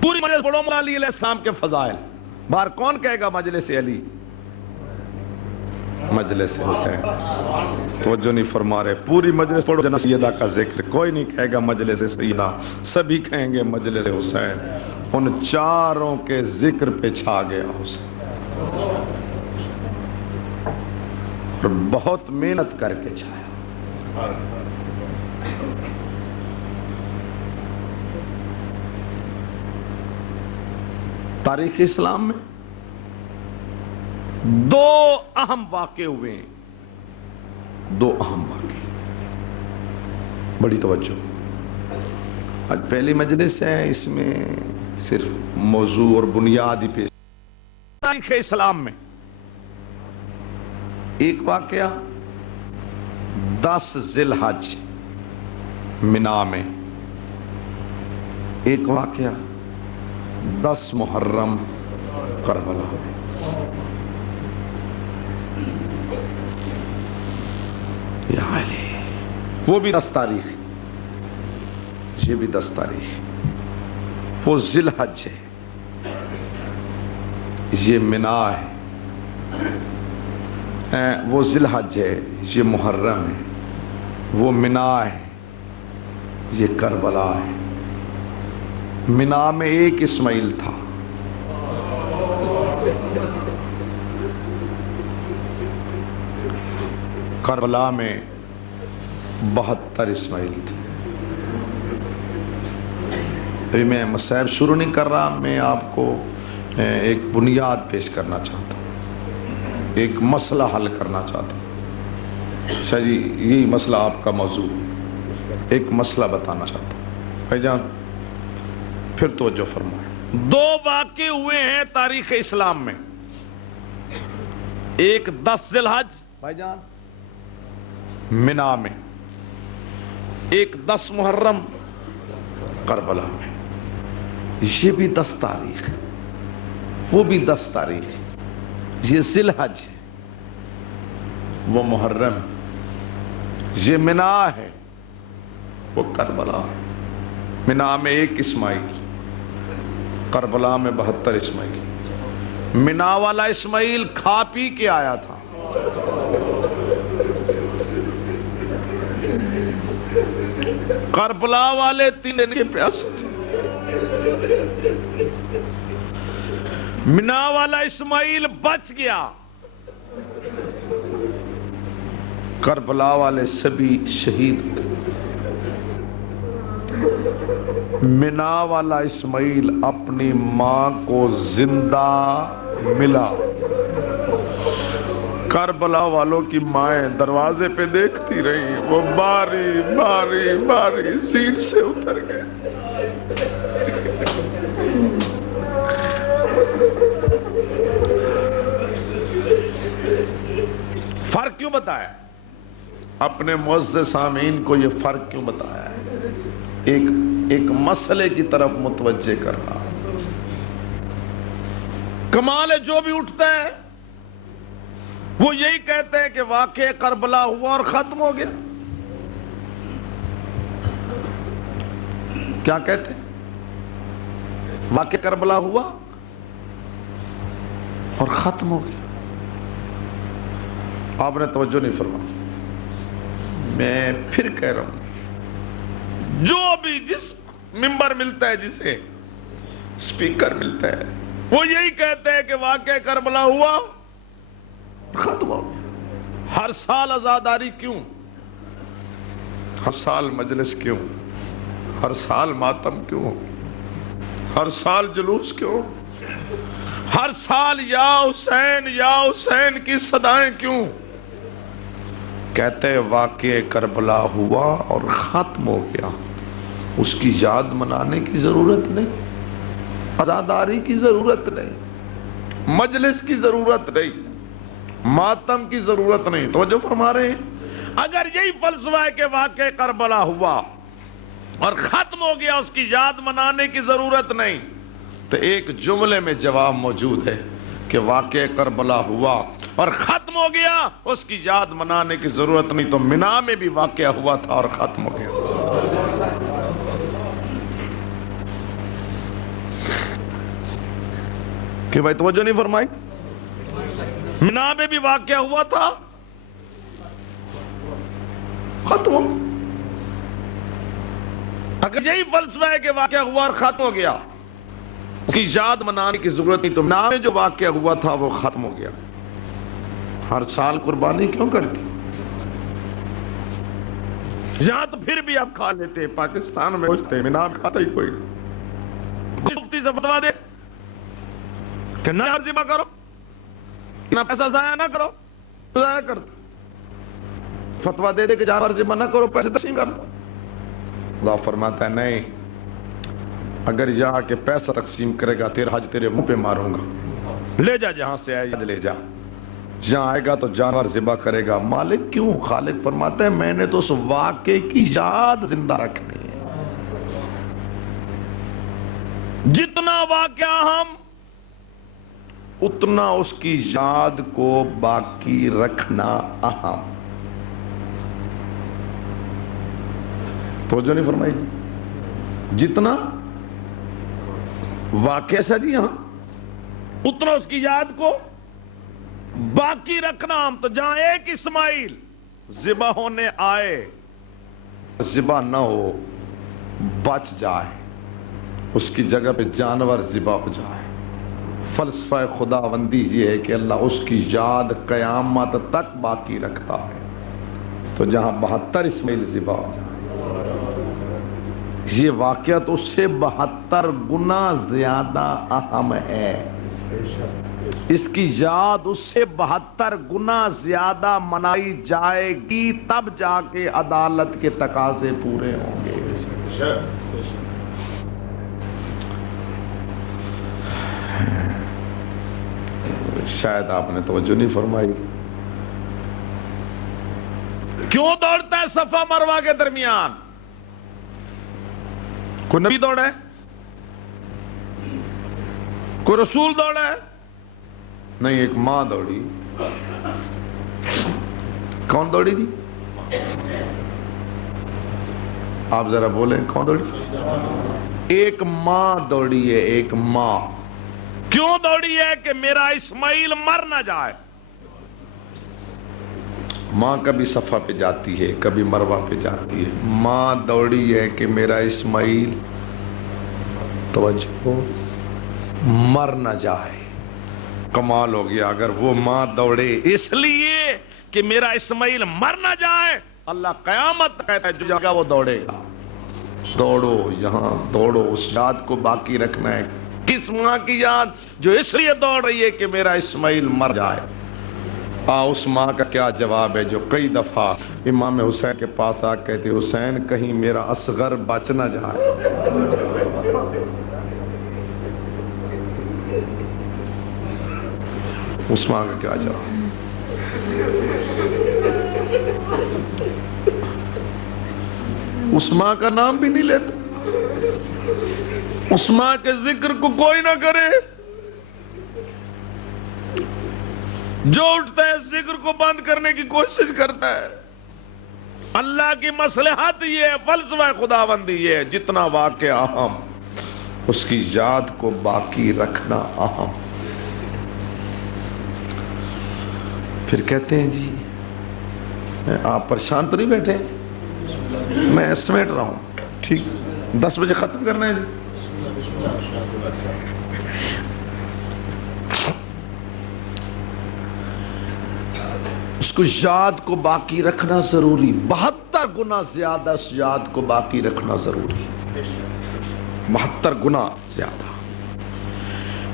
پوری مجلس پڑھو مولا علی علیہ السلام کے فضائل، بار کون کہے گا مجلس علی، مجلس حسین؟ توجہ نہیں فرما رہے، پوری مجلس پڑھو جناب سیدہ کا ذکر، کوئی نہیں کہے گا مجلس سیدہ، سبھی کہیں گے مجلس حسین۔ ان 4 کے ذکر پہ چھا گیا حسین۔ اور بہت محنت کر کے چھایا. تاریخ اسلام میں دو اہم واقعے ہوئے ہیں. دو اہم واقعے. بڑی توجہ. آج پہلی مجلس ہے, اس میں صرف موضوع اور بنیاد ہی پیش. تاریخ اسلام میں ایک واقعہ 10 ذی الحج منا میں, ایک واقعہ 10 محرم کربلا میں. یا علی, وہ بھی 10 تاریخ, یہ بھی 10 تاریخ. وہ ذی الحج ہے, یہ منا ہے. وہ ذی الحج ہے, یہ محرم ہے. وہ منا ہے, یہ کربلا ہے. منا میں ایک اسماعیل تھا, کربلا میں 72 اسماعیل تھے. ابھی میں مسائب شروع نہیں کر رہا, میں آپ کو ایک بنیاد پیش کرنا چاہتا ہوں, ایک مسئلہ حل کرنا چاہتا ہوں. اچھا جی, یہی مسئلہ آپ کا موضوع, ایک مسئلہ بتانا چاہتا ہوں. بھائی جان پھر توجہ فرمائیں. 2 واقعے ہوئے ہیں تاریخ اسلام میں. ایک 10 ذی الحج بھائی جان منا میں, ایک 10 محرم کربلا میں. یہ بھی 10 تاریخ, وہ بھی 10 تاریخ. یہ ذی الحج ہے, وہ محرم, یہ منا ہے, وہ کربلا ہے. منا میں 1 اسماعیل, کربلا میں 72 اسماعیل. منا والا اسماعیل کھا پی کے آیا تھا, کربلا والے 3 دن کے پیاسے تھے. منا والا اسماعیل بچ گیا, کربلا والے سبھی شہید. منا والا اسماعیل اپنی ماں کو زندہ ملا. کربلا والوں کی مائیں دروازے پہ دیکھتی رہی, وہ باری باری باری سیٹ سے اتر گئے. فرق کیوں بتایا اپنے معزز سامعین کو؟ یہ فرق کیوں بتایا ہے؟ ایک مسئلے کی طرف متوجہ کرنا. کمال ہے جو بھی اٹھتا ہے وہ یہی کہتے ہیں کہ واقعہ کربلا ہوا اور ختم ہو گیا. کیا کہتے ہیں؟ واقعہ کربلا ہوا اور ختم ہو گیا. آپ نے توجہ نہیں فرمائی. میں پھر کہہ رہا ہوں, جو بھی جس ممبر ملتا ہے, جسے سپیکر ملتا ہے, وہ یہی کہتے ہیں کہ واقعہ کربلا ہوا ختم ہو گیا. ہر سال عزاداری کیوں؟ ہر سال مجلس کیوں؟ ہر سال ماتم کیوں؟ ہر سال جلوس کیوں؟ ہر سال یا حسین کی صدائیں کیوں؟ کہتے ہیں واقعہ کربلا ہوا اور ختم ہو گیا, اس کی یاد منانے کی ضرورت نہیں, عزاداری کی ضرورت نہیں, مجلس کی ضرورت نہیں, ماتم کی ضرورت نہیں. توجہ فرما رہے ہیں؟ اگر یہی فلسفہ ہے کہ واقعہ کربلا ہوا اور ختم ہو گیا, اس کی یاد منانے کی ضرورت نہیں, تو ایک جملے میں جواب موجود ہے کہ واقعہ کربلا ہوا اور ختم ہو گیا, اس کی یاد منانے کی ضرورت نہیں. تو منا میں بھی واقعہ ہوا تھا اور ختم ہو گیا. کہ بھائی توجہ نہیں فرمائی؟ منا میں بھی واقعہ ہوا تھا, ختم ہو. اگر یہی فلسفہ ہے کہ واقعہ ہوا اور ختم ہو گیا, اس کی یاد منانے کی ضرورت نہیں, تو منا میں جو واقعہ ہوا تھا وہ ختم ہو گیا. ہر سال قربانی کیوں کرتی؟ یہاں تو پھر بھی آپ کھا لیتے، پاکستان میں نام کھاتا ہی کوئی مفتی سے فتوا دے کہ نہ ذبح کرو، نہ پیسہ ضائع نہ کرو، ضائع کرتا فتوا دے دے کہ جانور ذبح نہ کرو، پیسے تقسیم کر دو۔ اللہ فرماتا ہے نہیں، اگر یہاں کے پیسہ تقسیم کرے گا تیرا حج تیرے منہ پہ ماروں گا، لے جا جہاں سے آئے حج لے جا، جہاں آئے گا تو جانور ذبح کرے گا۔ مالک کیوں؟ خالق فرماتا ہے میں نے تو اس واقعے کی یاد زندہ رکھنی ہے، جتنا واقعہ ہم اتنا اس کی یاد کو باقی رکھنا اہم۔ توجہ نہیں فرمائی جی؟ جتنا واقعہ سا جی ہاں اتنا اس کی یاد کو باقی رکھنا ہم۔ تو جہاں ایک اسماعیل ذبح ہونے آئے، ذبح نہ ہو، بچ جائے، اس کی جگہ پہ جانور ذبح ہو جائے، فلسفہ خداوندی یہ ہے کہ اللہ اس کی یاد قیامت تک باقی رکھتا ہے۔ تو جہاں 72 اسماعیل ذبح ہو جائے، یہ واقعہ تو اس سے 72 گنا زیادہ اہم ہے، اس کی یاد اس سے 72 گنا زیادہ منائی جائے گی، تب جا کے عدالت کے تقاضے پورے ہوں گے۔ شاید آپ نے توجہ نہیں فرمائی۔ کیوں دوڑتا ہے صفا مروہ کے درمیان؟ کوئی نبی دوڑا ہے؟ کوئی رسول دوڑا ہے؟ نہیں، ایک ماں دوڑی۔ کون دوڑی تھی؟ آپ ذرا بولیں، کون دوڑی؟ ایک ماں دوڑی ہے، ایک ماں۔ کیوں دوڑی ہے؟ کہ میرا اسماعیل مر نہ جائے۔ ماں کبھی صفا پہ جاتی ہے، کبھی مروہ پہ جاتی ہے، ماں دوڑی ہے کہ میرا اسماعیل توجہ مر نہ جائے۔ کمال ہو گیا اگر وہ ماں دوڑے اس لیے کہ میرا اسماعیل مر نہ جائے، اللہ قیامت کہتا ہے جو جگہ وہ دوڑے گا۔ دوڑو یہاں، دوڑو، اس یاد کو باقی رکھنا ہے۔ کس ماں کی یاد؟ جو اس لیے دوڑ رہی ہے کہ میرا اسماعیل مر جائے۔ اس ماں کا کیا جواب ہے جو کئی دفعہ امام حسین کے پاس آ کہتے حسین کہیں میرا اصغر بچ نہ جائے۔ اس ماں کا کیا جواب؟ اس ماں کا نام بھی نہیں لیتا، اس ماں کے ذکر کو کوئی نہ کرے، جو اٹھتا ہے ذکر کو بند کرنے کی کوشش کرتا ہے۔ اللہ کی مصلحت یہ ہے، فلسفہ خداوندی یہ ہے، جتنا واقعہ اہم اس کی یاد کو باقی رکھنا اہم۔ پھر کہتے ہیں جی آپ پریشان تو نہیں بیٹھے؟ میں سمیٹ رہا ہوں، ٹھیک 10 بجے ختم کرنا ہے جی۔ اس کو یاد کو باقی رکھنا ضروری، 72 گنا زیادہ اس یاد کو باقی رکھنا ضروری، 72 گنا زیادہ۔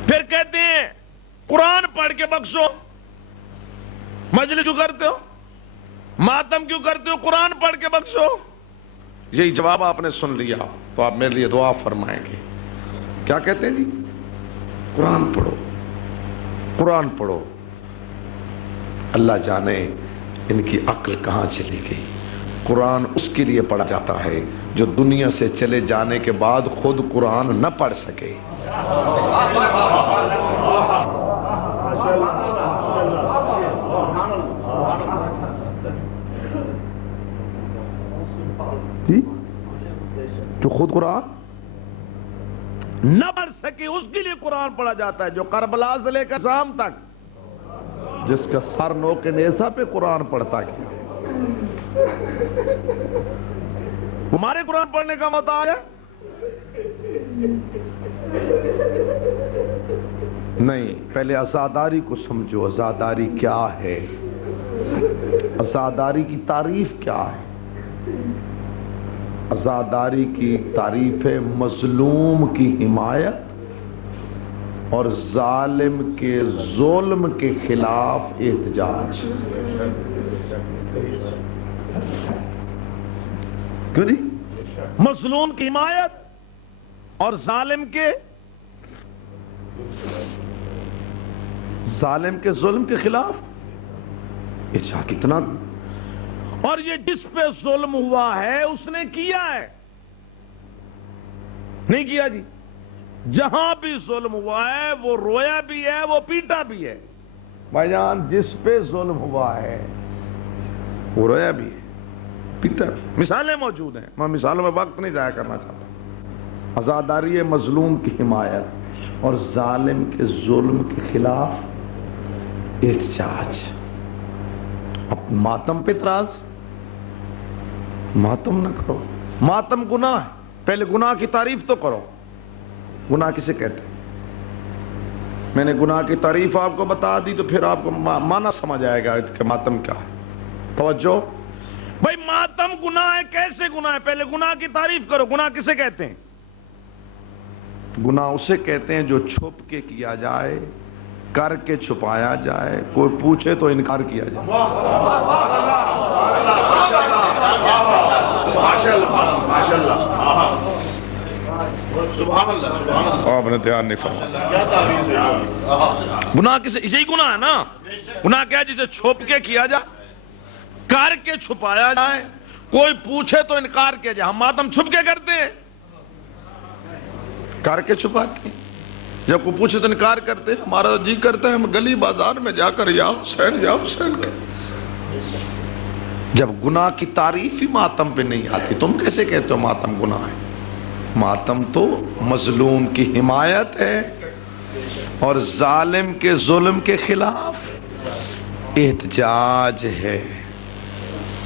پھر کہتے ہیں قرآن پڑھ کے بخشو۔ مجلس کیوں کرتے ہو؟ ماتم کیوں کرتے ہو؟ قرآن پڑھ کے بخشو۔ یہی جواب آپ نے سن لیا تو آپ میرے لیے دعا فرمائیں گے۔ کیا کہتے ہیں جی؟ قرآن پڑھو، قرآن پڑھو۔ اللہ جانے ان کی عقل کہاں چلی گئی۔ قرآن اس کے لیے پڑھا جاتا ہے جو دنیا سے چلے جانے کے بعد خود قرآن نہ پڑھ سکے۔ جی جو خود قرآن نہ پڑھ سکے اس کے لیے قرآن پڑھا جاتا ہے، جو کربلا سے لے کر شام تک جس کا سر نوک نیزہ پہ قرآن پڑھتا گیا۔ ہمارے قرآن پڑھنے کا محتاج ہے؟ نہیں، پہلے عزاداری کو سمجھو، عزاداری کیا ہے، عزاداری کی تعریف کیا ہے؟ عزاداری کی تعریف ہے مظلوم کی حمایت اور ظالم کے ظلم کے خلاف احتجاج۔ کیوں نہیں؟ مظلوم کی حمایت اور ظالم کے ظلم کے خلاف اچھا کتنا، اور یہ جس پہ ظلم ہوا ہے اس نے کیا ہے، نہیں کیا جی؟ جہاں بھی ظلم ہوا ہے وہ رویا بھی ہے، وہ پیٹا بھی ہے۔ بھائی جان، جس پہ ظلم ہوا ہے وہ رویا بھی ہے، پیٹا بھی۔ مثالیں موجود ہیں، میں مثالوں میں وقت نہیں ضائع کرنا چاہتا۔ عزاداری ہے مظلوم کی حمایت اور ظالم کے ظلم کے خلاف احتجاج۔ اب ماتم پہ اعتراض، ماتم نہ کرو، ماتم گناہ ہے، پہلے گناہ کی تعریف تو کرو۔ گناہ کسے کہتے ہیں؟ میں نے گناہ کی تعریف آپ کو بتا دی تو پھر آپ کو معنی سمجھ آئے گا کہ ماتم کیا ہے۔ توجہ بھائی، ماتم گناہ ہے، کیسے گناہ ہے؟ پہلے گناہ کی تعریف کرو۔ گناہ کسے کہتے ہیں؟ گناہ اسے کہتے ہیں جو چھپ کے کیا جائے، کر کے چھپایا جائے، کوئی پوچھے تو انکار کیا جائے۔ آپ نے دھیان نہیں فرمایا۔ گناہ کسے؟ یہی گناہ ہے نا۔ گناہ کیا ہے؟ جسے چھپ کے کیا جائے، کر کے چھپایا جائے، کوئی پوچھے تو انکار کیا جائے۔ ہم ماتم چھپ کے کرتے ہیں، کر کے چھپاتے ہیں، جب کوئی پوچھے تو انکار کرتے ہیں۔ ہمارا جی کرتا ہے ہم گلی بازار میں جا کر یا حسین یا حسین کریں۔ جب گناہ کی تعریف ہی ماتم پہ نہیں آتی، تم کیسے کہتے ہو ماتم گناہ ہے؟ ماتم تو مظلوم کی حمایت ہے اور ظالم کے ظلم کے خلاف احتجاج ہے۔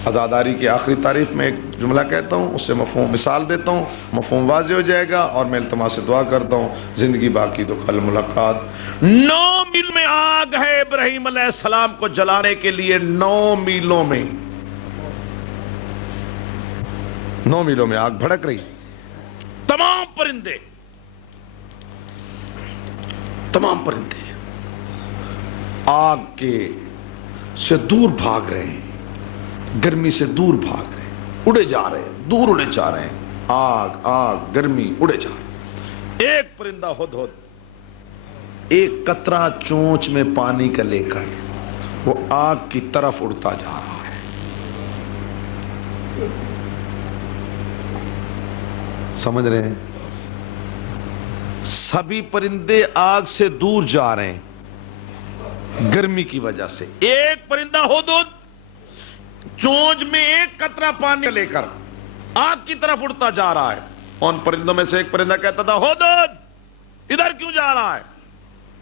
عزاداری کی آخری تعریف میں ایک جملہ کہتا ہوں، اس سے مفہوم مثال دیتا ہوں، مفہوم واضح ہو جائے گا، اور میں التماس سے دعا کرتا ہوں زندگی باقی تو کل ملاقات۔ 9 میل میں آگ ہے ابراہیم علیہ السلام کو جلانے کے لیے، 9 میلوں میں، 9 میلوں میں آگ بھڑک رہی۔ تمام پرندے آگ کے سے دور بھاگ رہے ہیں، گرمی سے دور بھاگ رہے ہیں، اڑے جا رہے ہیں، دور اڑے جا رہے ہیں، آگ گرمی اڑے جا رہے ہیں۔ ایک پرندہ ہدہد ایک قطرہ چونچ میں پانی کا لے کر وہ آگ کی طرف اڑتا جا رہا ہے۔ سمجھ رہے ہیں؟ سبھی پرندے آگ سے دور جا رہے ہیں گرمی کی وجہ سے۔ ایک پرندہ ہدہد چونچ میں ایک قطرہ پانی لے کر آگ کی طرف اڑتا جا رہا ہے۔ ان پرندوں میں سے ایک پرندہ کہتا تھا ہدہد ادھر کیوں جا رہا ہے؟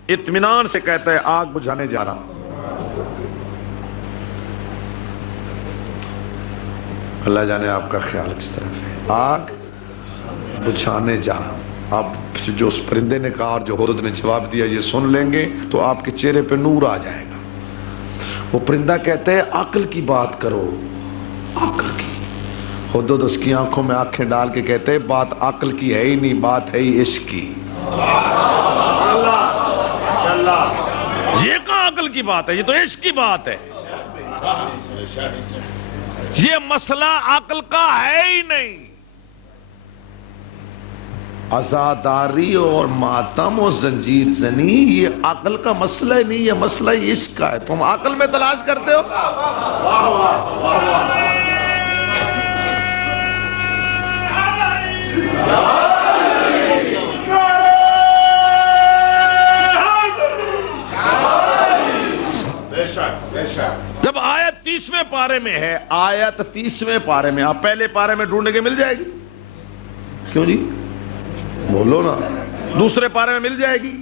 اطمینان سے کہتا ہے آگ بجھانے جا رہا ہوں۔ اللہ جانے آپ کا خیال کس طرف ہے۔ آگ بجھانے جا رہا ہوں۔ آپ جو اس پرندے نے کہا اور جو ہدہد نے جواب دیا یہ سن لیں گے تو آپ کے چہرے پہ نور آ جائے گا۔ وہ پرندہ کہتے ہیں عقل کی بات کرو، عقل کی۔ ہدہد اس کی آنکھوں میں آنکھیں ڈال کے کہتے ہیں بات عقل کی ہے ہی نہیں، بات ہے ہی عشق کی۔ یہ کہاں عقل کی بات ہے، یہ تو عشق کی بات ہے۔ یہ مسئلہ عقل کا ہے ہی نہیں۔ عزاداری اور ماتم اور زنجیر زنی یہ عقل کا مسئلہ ہی نہیں، یہ مسئلہ عشق کا ہے۔ تم عقل میں تلاش کرتے ہو۔ جب آیت 30ویں پارے میں ہے، آیت 30ویں پارے میں، آپ پہلے پارے میں ڈھونڈنے کے مل جائے گی؟ کیوں جی بولو نا۔ دوسرے پارے میں مل جائے گی،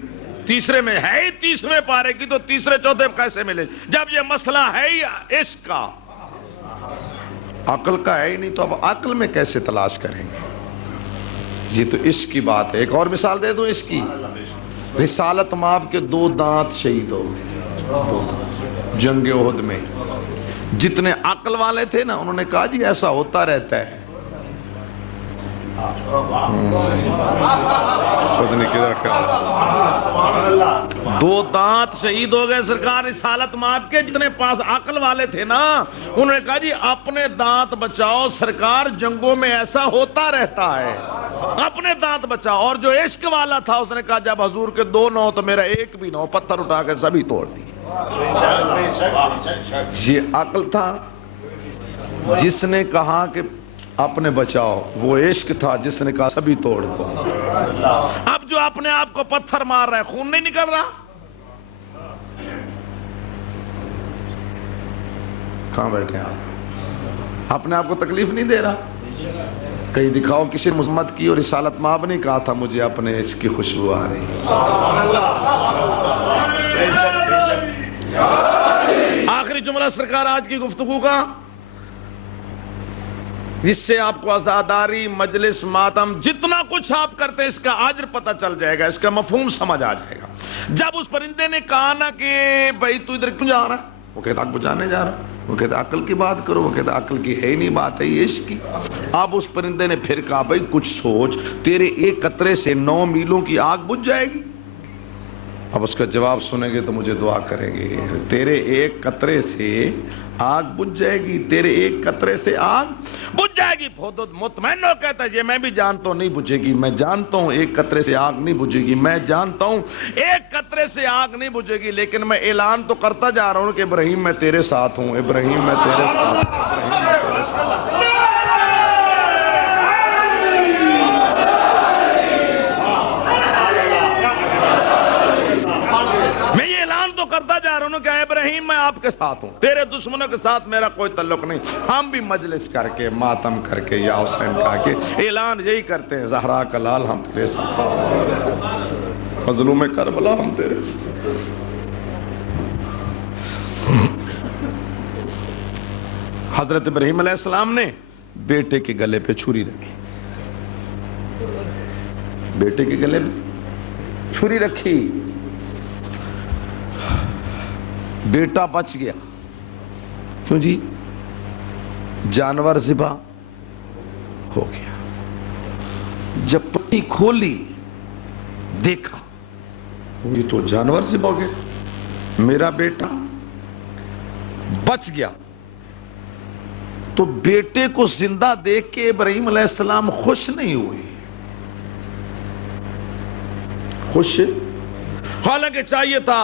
تیسرے میں ہے ہی 30ویں پارے کی، تو تیسرے چوتھے کیسے ملے جب یہ مسئلہ ہے ہی عشق کا، عقل کا ہے ہی نہیں؟ تو اب عقل میں کیسے تلاش کریں گے؟ یہ تو عشق کی بات ہے۔ ایک اور مثال دے دوں عشق کی۔ رسالت مآب کے 2 دانت شہید ہو گئے جنگ احد میں. جتنے عقل والے تھے نا انہوں نے کہا جی ایسا ہوتا رہتا ہے. کدھر خیال 2 دانت شہید ہو گئے سرکار رسالت مآب کے. جتنے پاس عقل والے تھے نا انہوں نے کہا جی اپنے دانت بچاؤ سرکار جنگوں میں ایسا ہوتا رہتا ہے. اپنے دانت بچاؤ. اور جو عشق والا تھا اس نے کہا جب حضور کے 2 نہ ہو تو میرا 1 بھی نہ ہو. پتھر اٹھا کے سبھی توڑ دیے. یہ عقل تھا جس نے کہا کہ اپنے بچاؤ. وہ عشق تھا جس نے کہا سبھی توڑ دو. اب جو اپنے آپ کو پتھر مار رہا ہے خون نہیں نکل رہا. کہاں بیٹھے آپ؟ اپنے آپ کو تکلیف نہیں دے رہا. کہیں دکھاؤ کسی مذمت کی. اور رسالت مآب نے کہا تھا مجھے اپنے عشق کی خوشبو آ رہی. آخری جملہ سرکار آج کی گفتگو کا جس سے آپ کو عزاداری مجلس ماتم جتنا کچھ آپ کرتے ہیں اس کا اجر پتہ چل جائے گا. اس کا مفہوم سمجھ آ جائے گا. جب اس پرندے نے کہا نا کہ بھائی تو ادھر کیوں جا رہا ہے؟ وہ کہتا آگ بجانے جا رہا. وہ کہتا عقل کی بات کرو. وہ کہتا عقل کی ہے ہی نہیں بات ہے یہ عشق کی. اب اس پرندے نے پھر کہا بھائی کچھ سوچ. تیرے 1 قطرے سے 9 میلوں کی آگ بجھ جائے گی. اب اس کا جواب سنیں گے تو مجھے دعا کریں گے. تیرے 1 قطرے سے آگ بجھ جائے گی. تیرے 1 قطرے سے آگ بجھ جائے گی. بہت مطمئن ہو کہتا ہے یہ میں بھی جانتا ہوں نہیں بجھے گی. میں جانتا ہوں 1 قطرے سے آگ نہیں بجھے گی. میں جانتا ہوں 1 قطرے سے آگ نہیں بجھے گی. لیکن میں اعلان تو کرتا جا رہا ہوں کہ ابراہیم میں تیرے ساتھ ہوں. ابراہیم میں تیرے ساتھ ہوں. کرتا جا رہا ہوں کہ ابراہیم میں آپ کے ساتھ ہوں. تیرے دشمنوں کے ساتھ میرا کوئی تعلق نہیں. ہم بھی مجلس کر کے ماتم کر کے یا حسین کہا کہ اعلان یہی کرتے ہیں زہرا کا لال ہم تیرے ساتھ. مظلوم کربلا ہم تیرے ساتھ. حضرت ابراہیم علیہ السلام نے بیٹے کے گلے پہ چھری رکھی. بیٹے کے گلے پہ چھری رکھی. بیٹا بچ گیا. کیوں جی؟ جانور ذبح ہو گیا. جب پٹی کھولی دیکھا یہ تو جانور ذبح ہو گیا. میرا بیٹا بچ گیا. تو بیٹے کو زندہ دیکھ کے ابراہیم علیہ السلام خوش نہیں ہوئے. خوش حالانکہ چاہیے تھا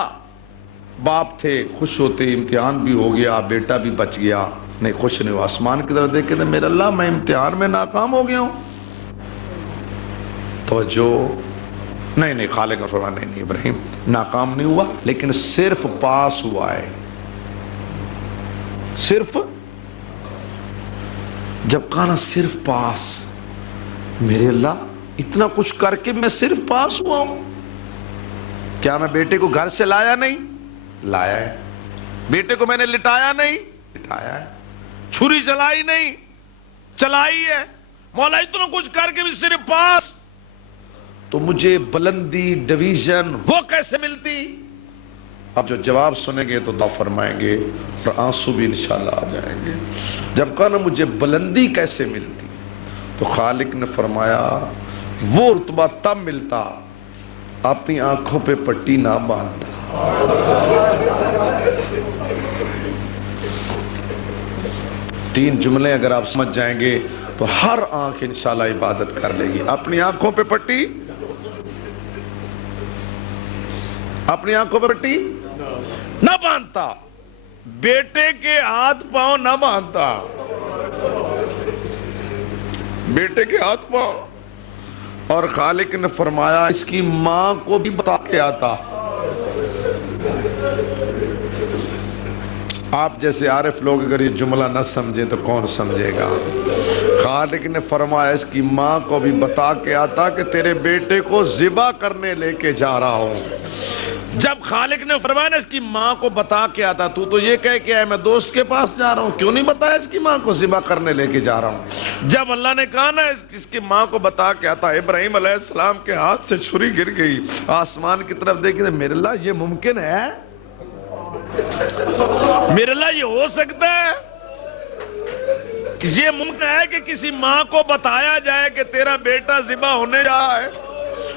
باپ تھے خوش ہوتے. امتحان بھی ہو گیا بیٹا بھی بچ گیا. نہیں خوش نہیں ہوا. آسمان کی طرف دیکھ کے میرا اللہ میں امتحان میں ناکام ہو گیا ہوں. توجہ نہیں خالق نے فرمایا نہیں ابراہیم ناکام نہیں ہوا لیکن صرف پاس ہوا ہے. صرف جب کہا نا صرف پاس. میرے اللہ اتنا کچھ کر کے میں صرف پاس ہوا ہوں. کیا میں بیٹے کو گھر سے لایا نہیں؟ لایا ہے. بیٹے کو میں نے لٹایا نہیں؟ لٹایا ہے. چھری چلائی نہیں؟ چلائی ہے. مولا اتنا کچھ کر کے بھی صرف پاس. تو مجھے بلندی ڈویژن وہ کیسے ملتی؟ اب جو جواب سنیں گے تو دعا فرمائیں گے اور آنسو بھی انشاءاللہ آ جائیں گے. جب کہا نا مجھے بلندی کیسے ملتی تو خالق نے فرمایا وہ رتبہ تب ملتا اپنی آنکھوں پہ پٹی نہ باندھتا. تین جملے اگر آپ سمجھ جائیں گے تو ہر آنکھ انشاءاللہ عبادت کر لے گی. اپنی آنکھوں پہ پٹی اپنی آنکھوں پہ پٹی نہ باندھتا. بیٹے کے ہاتھ پاؤں نہ باندھتا. بیٹے کے ہاتھ پاؤں. اور خالق نے فرمایا اس کی ماں کو بھی بتا کے آتا. آپ جیسے عارف لوگ اگر یہ جملہ نہ سمجھیں تو کون سمجھے گا. خالق نے فرمایا اس کی ماں کو بھی بتا کے آتا کہ تیرے بیٹے کو ذبح کرنے لے کے جا رہا ہوں. جب خالق نے فرمایا نا اس کی ماں کو بتا کے آتا، تو یہ کہہ کے آئے میں دوست کے پاس جا رہا ہوں، کیوں نہیں بتایا اس کی ماں کو ذبح کرنے لے کے جا رہا ہوں؟ جب اللہ نے کہا نا اس کی ماں کو بتا کے آتا، ابراہیم علیہ السلام کے ہاتھ سے چھری گر گئی، آسمان کی طرف دیکھیں، میرے اللہ یہ ممکن ہے؟ میرے اللہ یہ ہو سکتا ہے؟ یہ ممکن ہے کہ کسی ماں کو بتایا جائے کہ تیرا بیٹا ذبح ہونے جا رہا ہے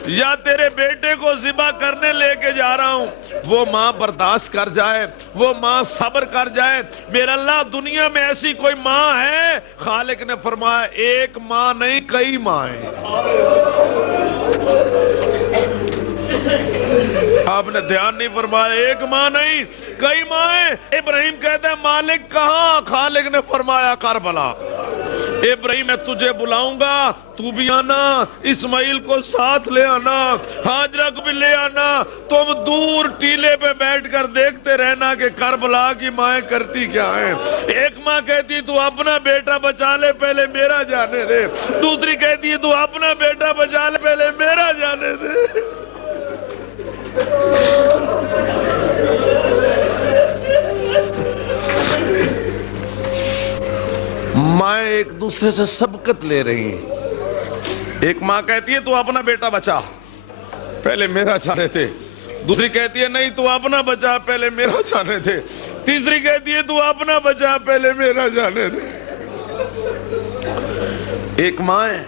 یا تیرے بیٹے کو ذبح کرنے لے کے جا رہا ہوں؟ وہ ماں برداشت کر جائے، وہ ماں صبر کر جائے؟ میرا اللہ دنیا میں ایسی کوئی ماں ہے؟ خالق نے فرمایا ایک ماں نہیں کئی مائیں۔ آپ نے دھیان نہیں فرمایا، ایک ماں نہیں کئی مائیں۔ ابراہیم کہتا ہے مالک کہاں؟ خالق نے فرمایا کربلا۔ ابراہیم میں تجھے بلاؤں گا، تو بھی آنا، اسماعیل کو ساتھ لے آنا، ہاجرہ کو بھی لے آنا، تم دور ٹیلے پہ بیٹھ کر دیکھتے رہنا کہ کربلا کی مائیں کرتی کیا ہیں۔ ایک ماں کہتی تو اپنا بیٹا بچا لے پہلے میرا جانے دے، دوسری کہتی تو اپنا بیٹا بچا لے پہلے میرا جانے دے۔ مائیں ایک دوسرے سے سبقت لے رہی ہیں۔ ایک ماں کہتی ہے تو اپنا بیٹا بچا پہلے میرا جانے تھے، دوسری کہتی ہے نہیں تو اپنا بچا پہلے میرا جانے تھے، تیسری کہتی ہے تو اپنا بچا پہلے میرا جانے تھے۔ ایک ماں ہے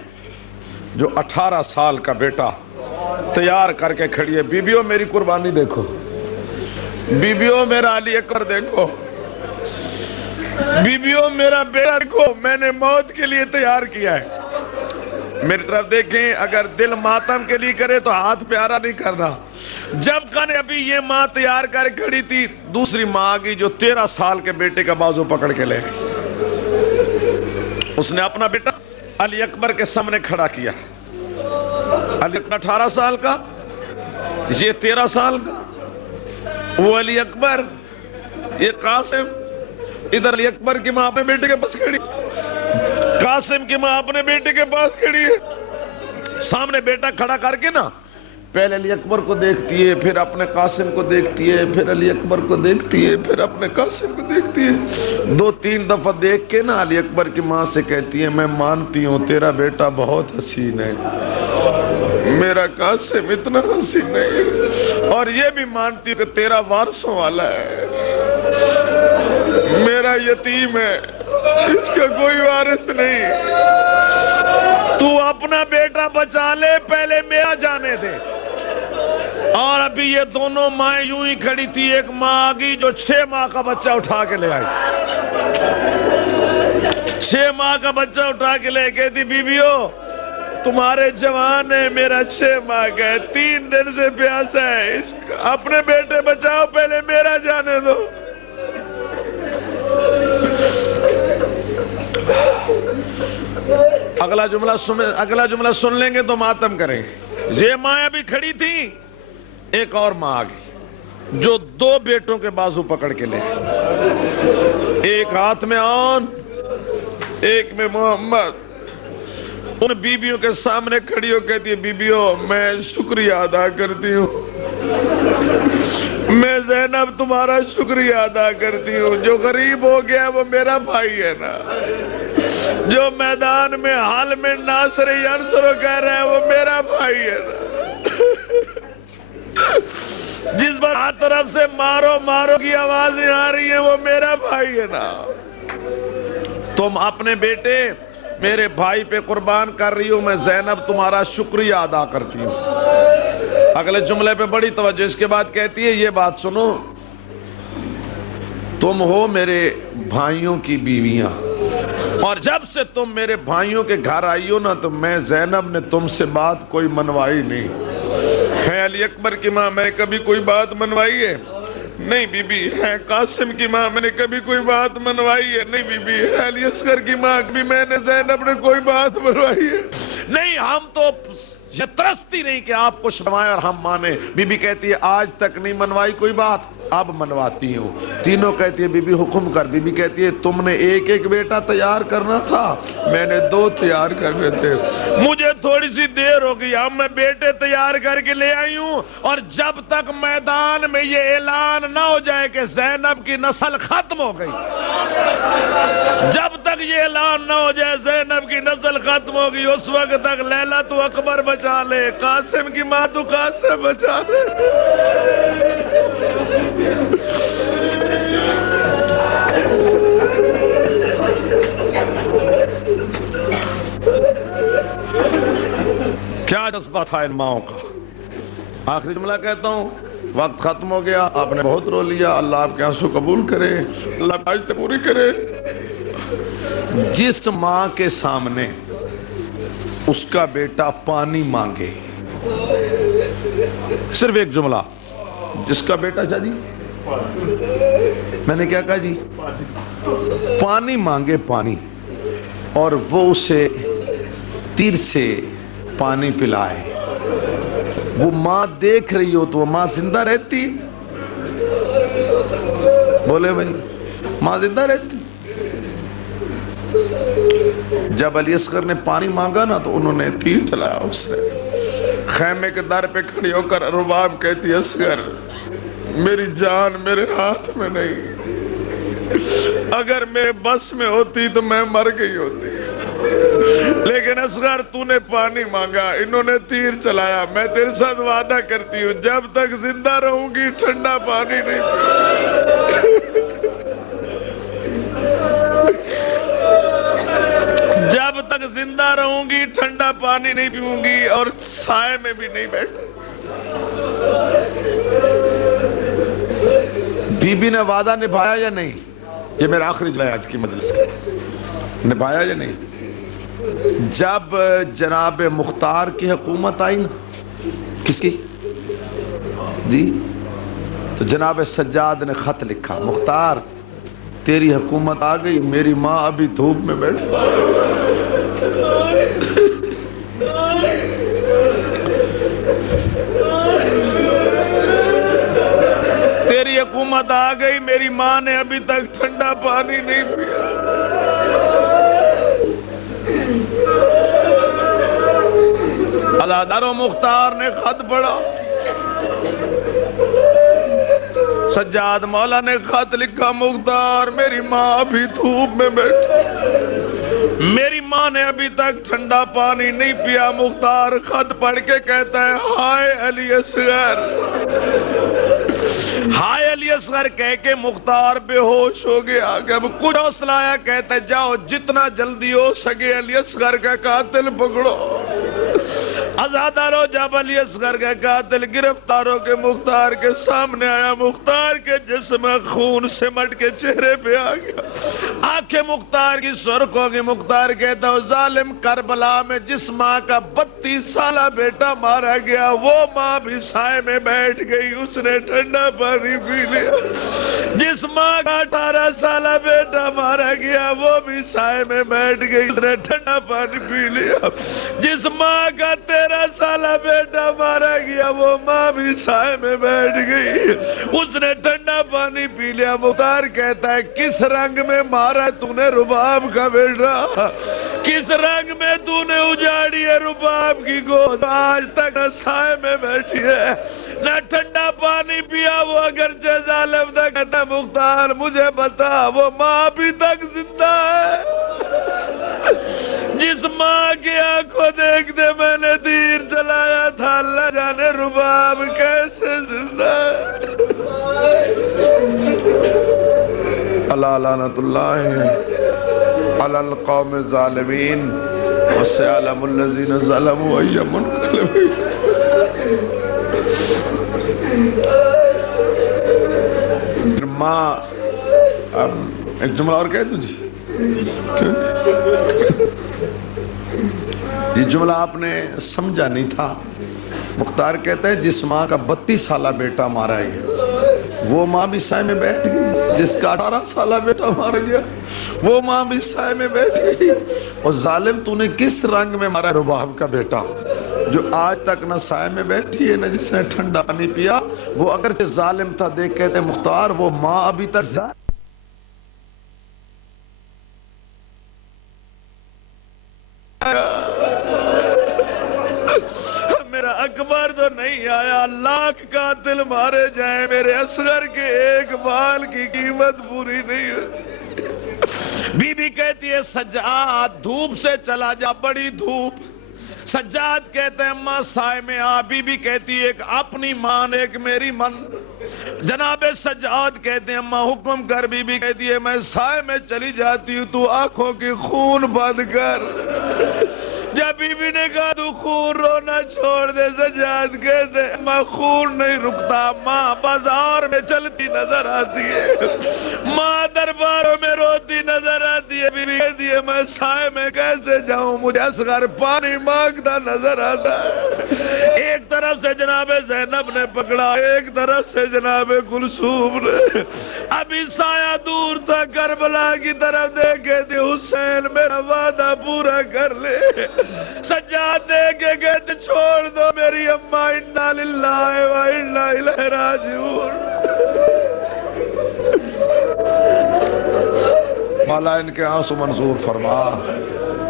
جو 18 سال کا بیٹا تیار کر کے کھڑی ہے، بیبیوں میری قربانی دیکھو، بیبیوں میرا علی اکبر دیکھو، بیبیوں میرا بیٹا دیکھو، میں نے موت کے لیے تیار کیا ہے۔ میری طرف دیکھیں، اگر دل ماتم کے لیے کرے تو ہاتھ پیارا نہیں کرنا۔ جب کنے ابھی یہ ماں تیار کر کھڑی تھی، دوسری ماں آگئی جو 13 سال کے بیٹے کا بازو پکڑ کے لے گئی۔ اس نے اپنا بیٹا علی اکبر کے سامنے کھڑا کیا، علی اکبر 18 سال کا، یہ 13 سال کا، وہ علی اکبر، یہ قاسم، ادھر علی اکبر کی ماں اپنے بیٹے کے پاس کھڑی، قاسم کی ماں اپنے بیٹے کے پاس کھڑی ہے۔ سامنے بیٹا کھڑا کر کے نا پہلے علی اکبر کو دیکھتی ہے، پھر اپنے قاسم کو دیکھتی ہے، پھر علی اکبر کو دیکھتی ہے، پھر اپنے قاسم کو دیکھتی ہے۔ 2-3 دفعہ دیکھ کے نا علی اکبر کی ماں سے کہتی ہے میں مانتی ہوں تیرا بیٹا بہت حسین ہے، میرا قاسم اتنا حسین ہے، اور یہ بھی مانتی ہوں کہ تیرا وارثوں والا ہے، میرا یتیم ہے، اس کا کوئی وارث نہیں، تو اپنا بیٹا بچا لے پہلے میرا جانے دے۔ اور ابھی یہ دونوں مائیں یوں ہی کھڑی تھی، ایک ماں آگئی جو 6 ماہ کا بچہ اٹھا کے لے آئی، 6 ماہ کا بچہ اٹھا کے لے کہتی بیبیو تمہارے جوان ہے، میرا 6 ماہ کا ہے، 3 دن سے پیاسا ہے، اپنے بیٹے بچاؤ پہلے میرا جانے دو۔ اگلا جملہ سن لیں گے تو ماتم کریں گے۔ یہ ماں ابھی کھڑی تھی، ایک اور ماں آگئی جو 2 بیٹوں کے بازو پکڑ کے لے، ایک ہاتھ میں آن، ایک میں محمد۔ ان بیبیوں کے سامنے کھڑی ہو کہتی ہے بیبیوں میں شکریہ ادا کرتی ہوں، میں زینب تمہارا شکریہ ادا کرتی ہوں، جو غریب ہو گیا وہ میرا بھائی ہے نا، جو میدان میں حال میں ناصر ینصر کہہ رہا ہے وہ میرا بھائی ہے نا، جس پر ہر طرف سے مارو مارو کی آوازیں آ رہی ہیں وہ میرا بھائی ہے نا، تم اپنے بیٹے میرے بھائی پہ قربان کر رہی ہو، میں زینب تمہارا شکریہ ادا کرتی ہوں۔ اگلے جملے پہ بڑی توجہ، اس کے بعد کہتی ہے یہ بات سنو، تم ہو میرے بھائیوں کی بیویاں، اور جب سے تم میرے بھائیوں کے گھر آئی ہو نا تو میں زینب نے تم سے بات کوئی منوائی نہیں ہے۔ علی اکبر کی ماں میں نے کبھی کوئی بات منوائی ہے؟ نہیں بی بی۔ ہے قاسم کی ماں میں نے کبھی کوئی بات منوائی ہے؟ نہیں بی بی۔ ہے علی اصغر کی ماں بھی میں نے زینب نے کوئی بات منوائی ہے؟ نہیں، ہم تو یہ ترستی نہیں کہ آپ کچھ منوائیں اور ہم مانیں۔ بی بی کہتی ہے آج تک نہیں منوائی کوئی بات، اب منواتی ہوں۔ تینوں کہتی ہے بی بی حکم کر۔ بی بی کہتی ہے تم نے ایک ایک بیٹا تیار کرنا تھا، میں نے 2 تیار کرنے تھے، مجھے تھوڑی سی دیر ہو گئی، اب میں بیٹے تیار کر کے لے آئی ہوں، اور جب تک میدان میں یہ اعلان نہ ہو جائے کہ زینب کی نسل ختم ہو گئی، جب تک یہ اعلان نہ ہو جائے زینب کی نسل ختم ہو گئی، اس وقت تک لیلہ تو اکبر بچا لے، قاسم کی ماں تو قاسم بچا لے۔ کیا جذبہ تھا ان ماؤں کا۔ آخری جملہ کہتا ہوں، وقت ختم ہو گیا، آپ نے بہت رو لیا، اللہ آپ کے آنسو قبول کرے، اللہ حاجت پوری کرے۔ جس ماں کے سامنے اس کا بیٹا پانی مانگے، صرف ایک جملہ، جس کا بیٹا شاہ جی میں نے کیا کہا جی، پانی مانگے، پانی، اور وہ اسے تیر سے پانی پلائے، وہ ماں دیکھ رہی ہو تو وہ ماں زندہ رہتی؟ بولے بھائی، ماں زندہ رہتی؟ جب علی اصغر نے پانی مانگا نا تو انہوں نے تیر چلایا اس نے، خیمے کے در پہ کھڑی ہو کر رباب کہتی اصغر میری جان میرے ہاتھ میں نہیں، اگر میں بس میں ہوتی تو میں مر گئی ہوتی، لیکن اصغر تو نے پانی مانگا، انہوں نے تیر چلایا، میں تیرے ساتھ وعدہ کرتی ہوں جب تک زندہ رہوں گی ٹھنڈا پانی نہیں جب تک زندہ رہوں گی ٹھنڈا پانی نہیں پیوں گی، اور سائے میں بھی نہیں بیٹھ۔ بی بی نے وعدہ نبھایا یا نہیں؟ یہ میرا آخری جملہ ہے آج کی مجلس کا، نبھایا یا نہیں؟ جب جناب مختار کی حکومت آئی نا، کس کی جی، تو جناب سجاد نے خط لکھا، مختار تیری حکومت آ گئی، میری ماں ابھی دھوپ میں بیٹھ، تیری حکومت آ گئی، میری ماں نے ابھی تک ٹھنڈا پانی نہیں پیا۔ عزادارو مختار نے خط پڑھا، سجاد مولا نے خط لکھا، مختار میری ماں ابھی دھوپ میں بیٹھی، میری ماں نے ابھی تک ٹھنڈا پانی نہیں پیا۔ مختار خط پڑھ کے کہتا ہے ہائے علی اصغر، ہائے علی اصغر کہہ کے مختار بے ہوش ہو گیا کہ اب کچھ حوصلہ آیا، کہتا ہے جاؤ جتنا جلدی ہو سکے علی اصغر کا قاتل پکڑو۔ عزادارو جب علی اصغر کا قاتل گرفتار ہو کے مختار کے سامنے آیا، مختار کے جسم خون سمٹ کے چہرے پہ آ گیا، آنکھیں مختار کی سرخ ہو گئی۔ مختار کہتا ہے ظالم کربلا میں جس ماں کا 32 سالہ بیٹا مارا گیا، وہ ماں بھی سائے میں بیٹھ گئی، اس نے ٹھنڈا پانی پی لیا۔ جس ماں کا 18 سالہ بیٹا مارا گیا، وہ بھی سائے میں بیٹھ گئی، اس نے ٹھنڈا پانی پی لیا۔ جس ماں کا 13 سالہ بیٹا مارا گیا، وہ ماں بھی سائے میں بیٹھ گئی، اس نے ٹھنڈا پانی پی لیا۔ مختار کہتا ہے کس رنگ میں مارا تو نے رباب کا بیٹا، کس رنگ میں تو نے اجاڑی ہے رباب کی گود، آج تک نہ سائے میں بیٹھی ہے نہ ٹھنڈا پانی پیا۔ وہ اگرچہ ظالم تھا، کہتا مختار مجھے بتا وہ ماں ابھی تک زندہ ہے، جس ماں کی آنکھوں دیکھتے میں نے تیر چلایا تھا، اللہ جانے رباب کیسے زندہ ہے۔ اللہ لعنت اللہ علی القوم الظالمین وسيعلم الذين ظلموا أي منقلب۔ ماں اب ایک جملہ اور کہہ دوں جی، یہ جملہ آپ نے سمجھا نہیں تھا۔ مختار کہتا ہے جس ماں کا 32 سالہ بیٹا مارا گیا، وہ ماں بھی سائے میں بیٹھ گئی، جس کا 18 سالہ بیٹا مارا گیا، وہ ماں بھی سائے میں بیٹھ گئی۔ اور ظالم تو نے کس رنگ میں مارا رباب کا بیٹا، جو آج تک نہ سائے میں بیٹھی ہے نہ جس نے ٹھنڈا پانی پیا، وہ اگرچہ ظالم تھا، دیکھ کہتے مختار وہ ماں ابھی تک میرا اکبر تو نہیں آیا، لاکھ قاتل مارے جائیں، میرے اصغر کے ایک بال کی قیمت پوری نہیں ہوتی۔ بی بی کہتی ہے سجاد دھوپ سے چلا جا، بڑی دھوپ۔ سجاد کہتے ہیں ماں سائے میں آ، بی بی کہتی ہے ایک اپنی مان ایک میری من۔ جناب سجاد کہتے ہیں ماں حکم کر، بی بی کہتی ہے میں سائے میں چلی جاتی ہوں، تو آنکھوں کی خون بند کر۔ جب بی بی نے کہا تو خون رونا چھوڑ دے، سجاد کہتے ہیں ماں خون نہیں رکتا، ماں بازار میں چلتی نظر آتی ہے، ماں درباروں میں روتی نظر آتی ہے۔ بی بی کہتی ہے میں سائے میں کیسے جاؤں، مجھے اصغر پانی مانگتا نظر آتا ہے۔ ایک طرف سے جناب زینب نے پکڑا، ایک طرف سے جناب کلثوم نے۔ ابھی سایہ دور تھا، کربلا کی طرف دیکھے تھے، حسین میرا وعدہ پورا کر لے۔ سجاد دیکھ کے کہتے چھوڑ دو میری اماں، انا للہ و انا الیہ راجعون۔ مولا ان کے آنسو منظور فرما،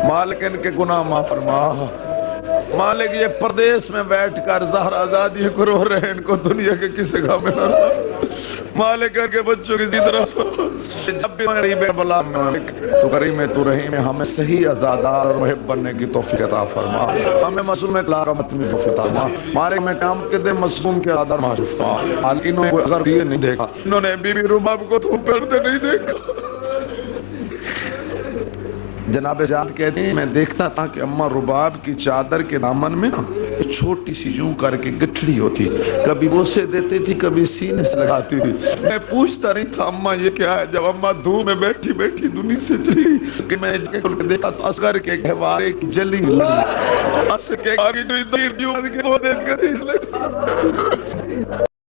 مالک ان کے گناہ معاف فرما۔ مالک یہ پردیس میں بیٹھ کر زہر آزادی کو رو رہے ہیں، ان کو دنیا کے کسی کا میں نہ رو۔ مالک ان کے بچوں کی طرف جب بھی غریب بلا مالک تو کریم ہے، تو رحیم ہے، ہمیں صحیح آزادار اور محب بننے کی توفیق عطا فرما، ہمیں معصوم اخلاق متمی توفیق عطا فرما۔ مالک میں قیامت کے دن معصوم کے آدار معروف فرما۔ مالک انہوں نے اگر دیر نہیں دیکھا، انہوں نے بی بی رباب کو تو پردے نہیں دیکھا۔ جناب زیاد کہتے ہیں میں دیکھتا تھا کہ اماں رباب کی چادر کے دامن میں چھوٹی سی یوں کر کے گٹھڑی ہوتی، کبھی بوسے دیتی تھی، کبھی سینے سے لگاتی تھی۔ میں پوچھتا نہیں تھا اماں یہ کیا ہے، جب اماں دھوپ میں بیٹھی بیٹھی دنیا سے چلی کہ میں نے دیکھا تو اصغر کے گہوارے کی جلی لڑی، اصغر کے گہوارے کی جو ادھر یوں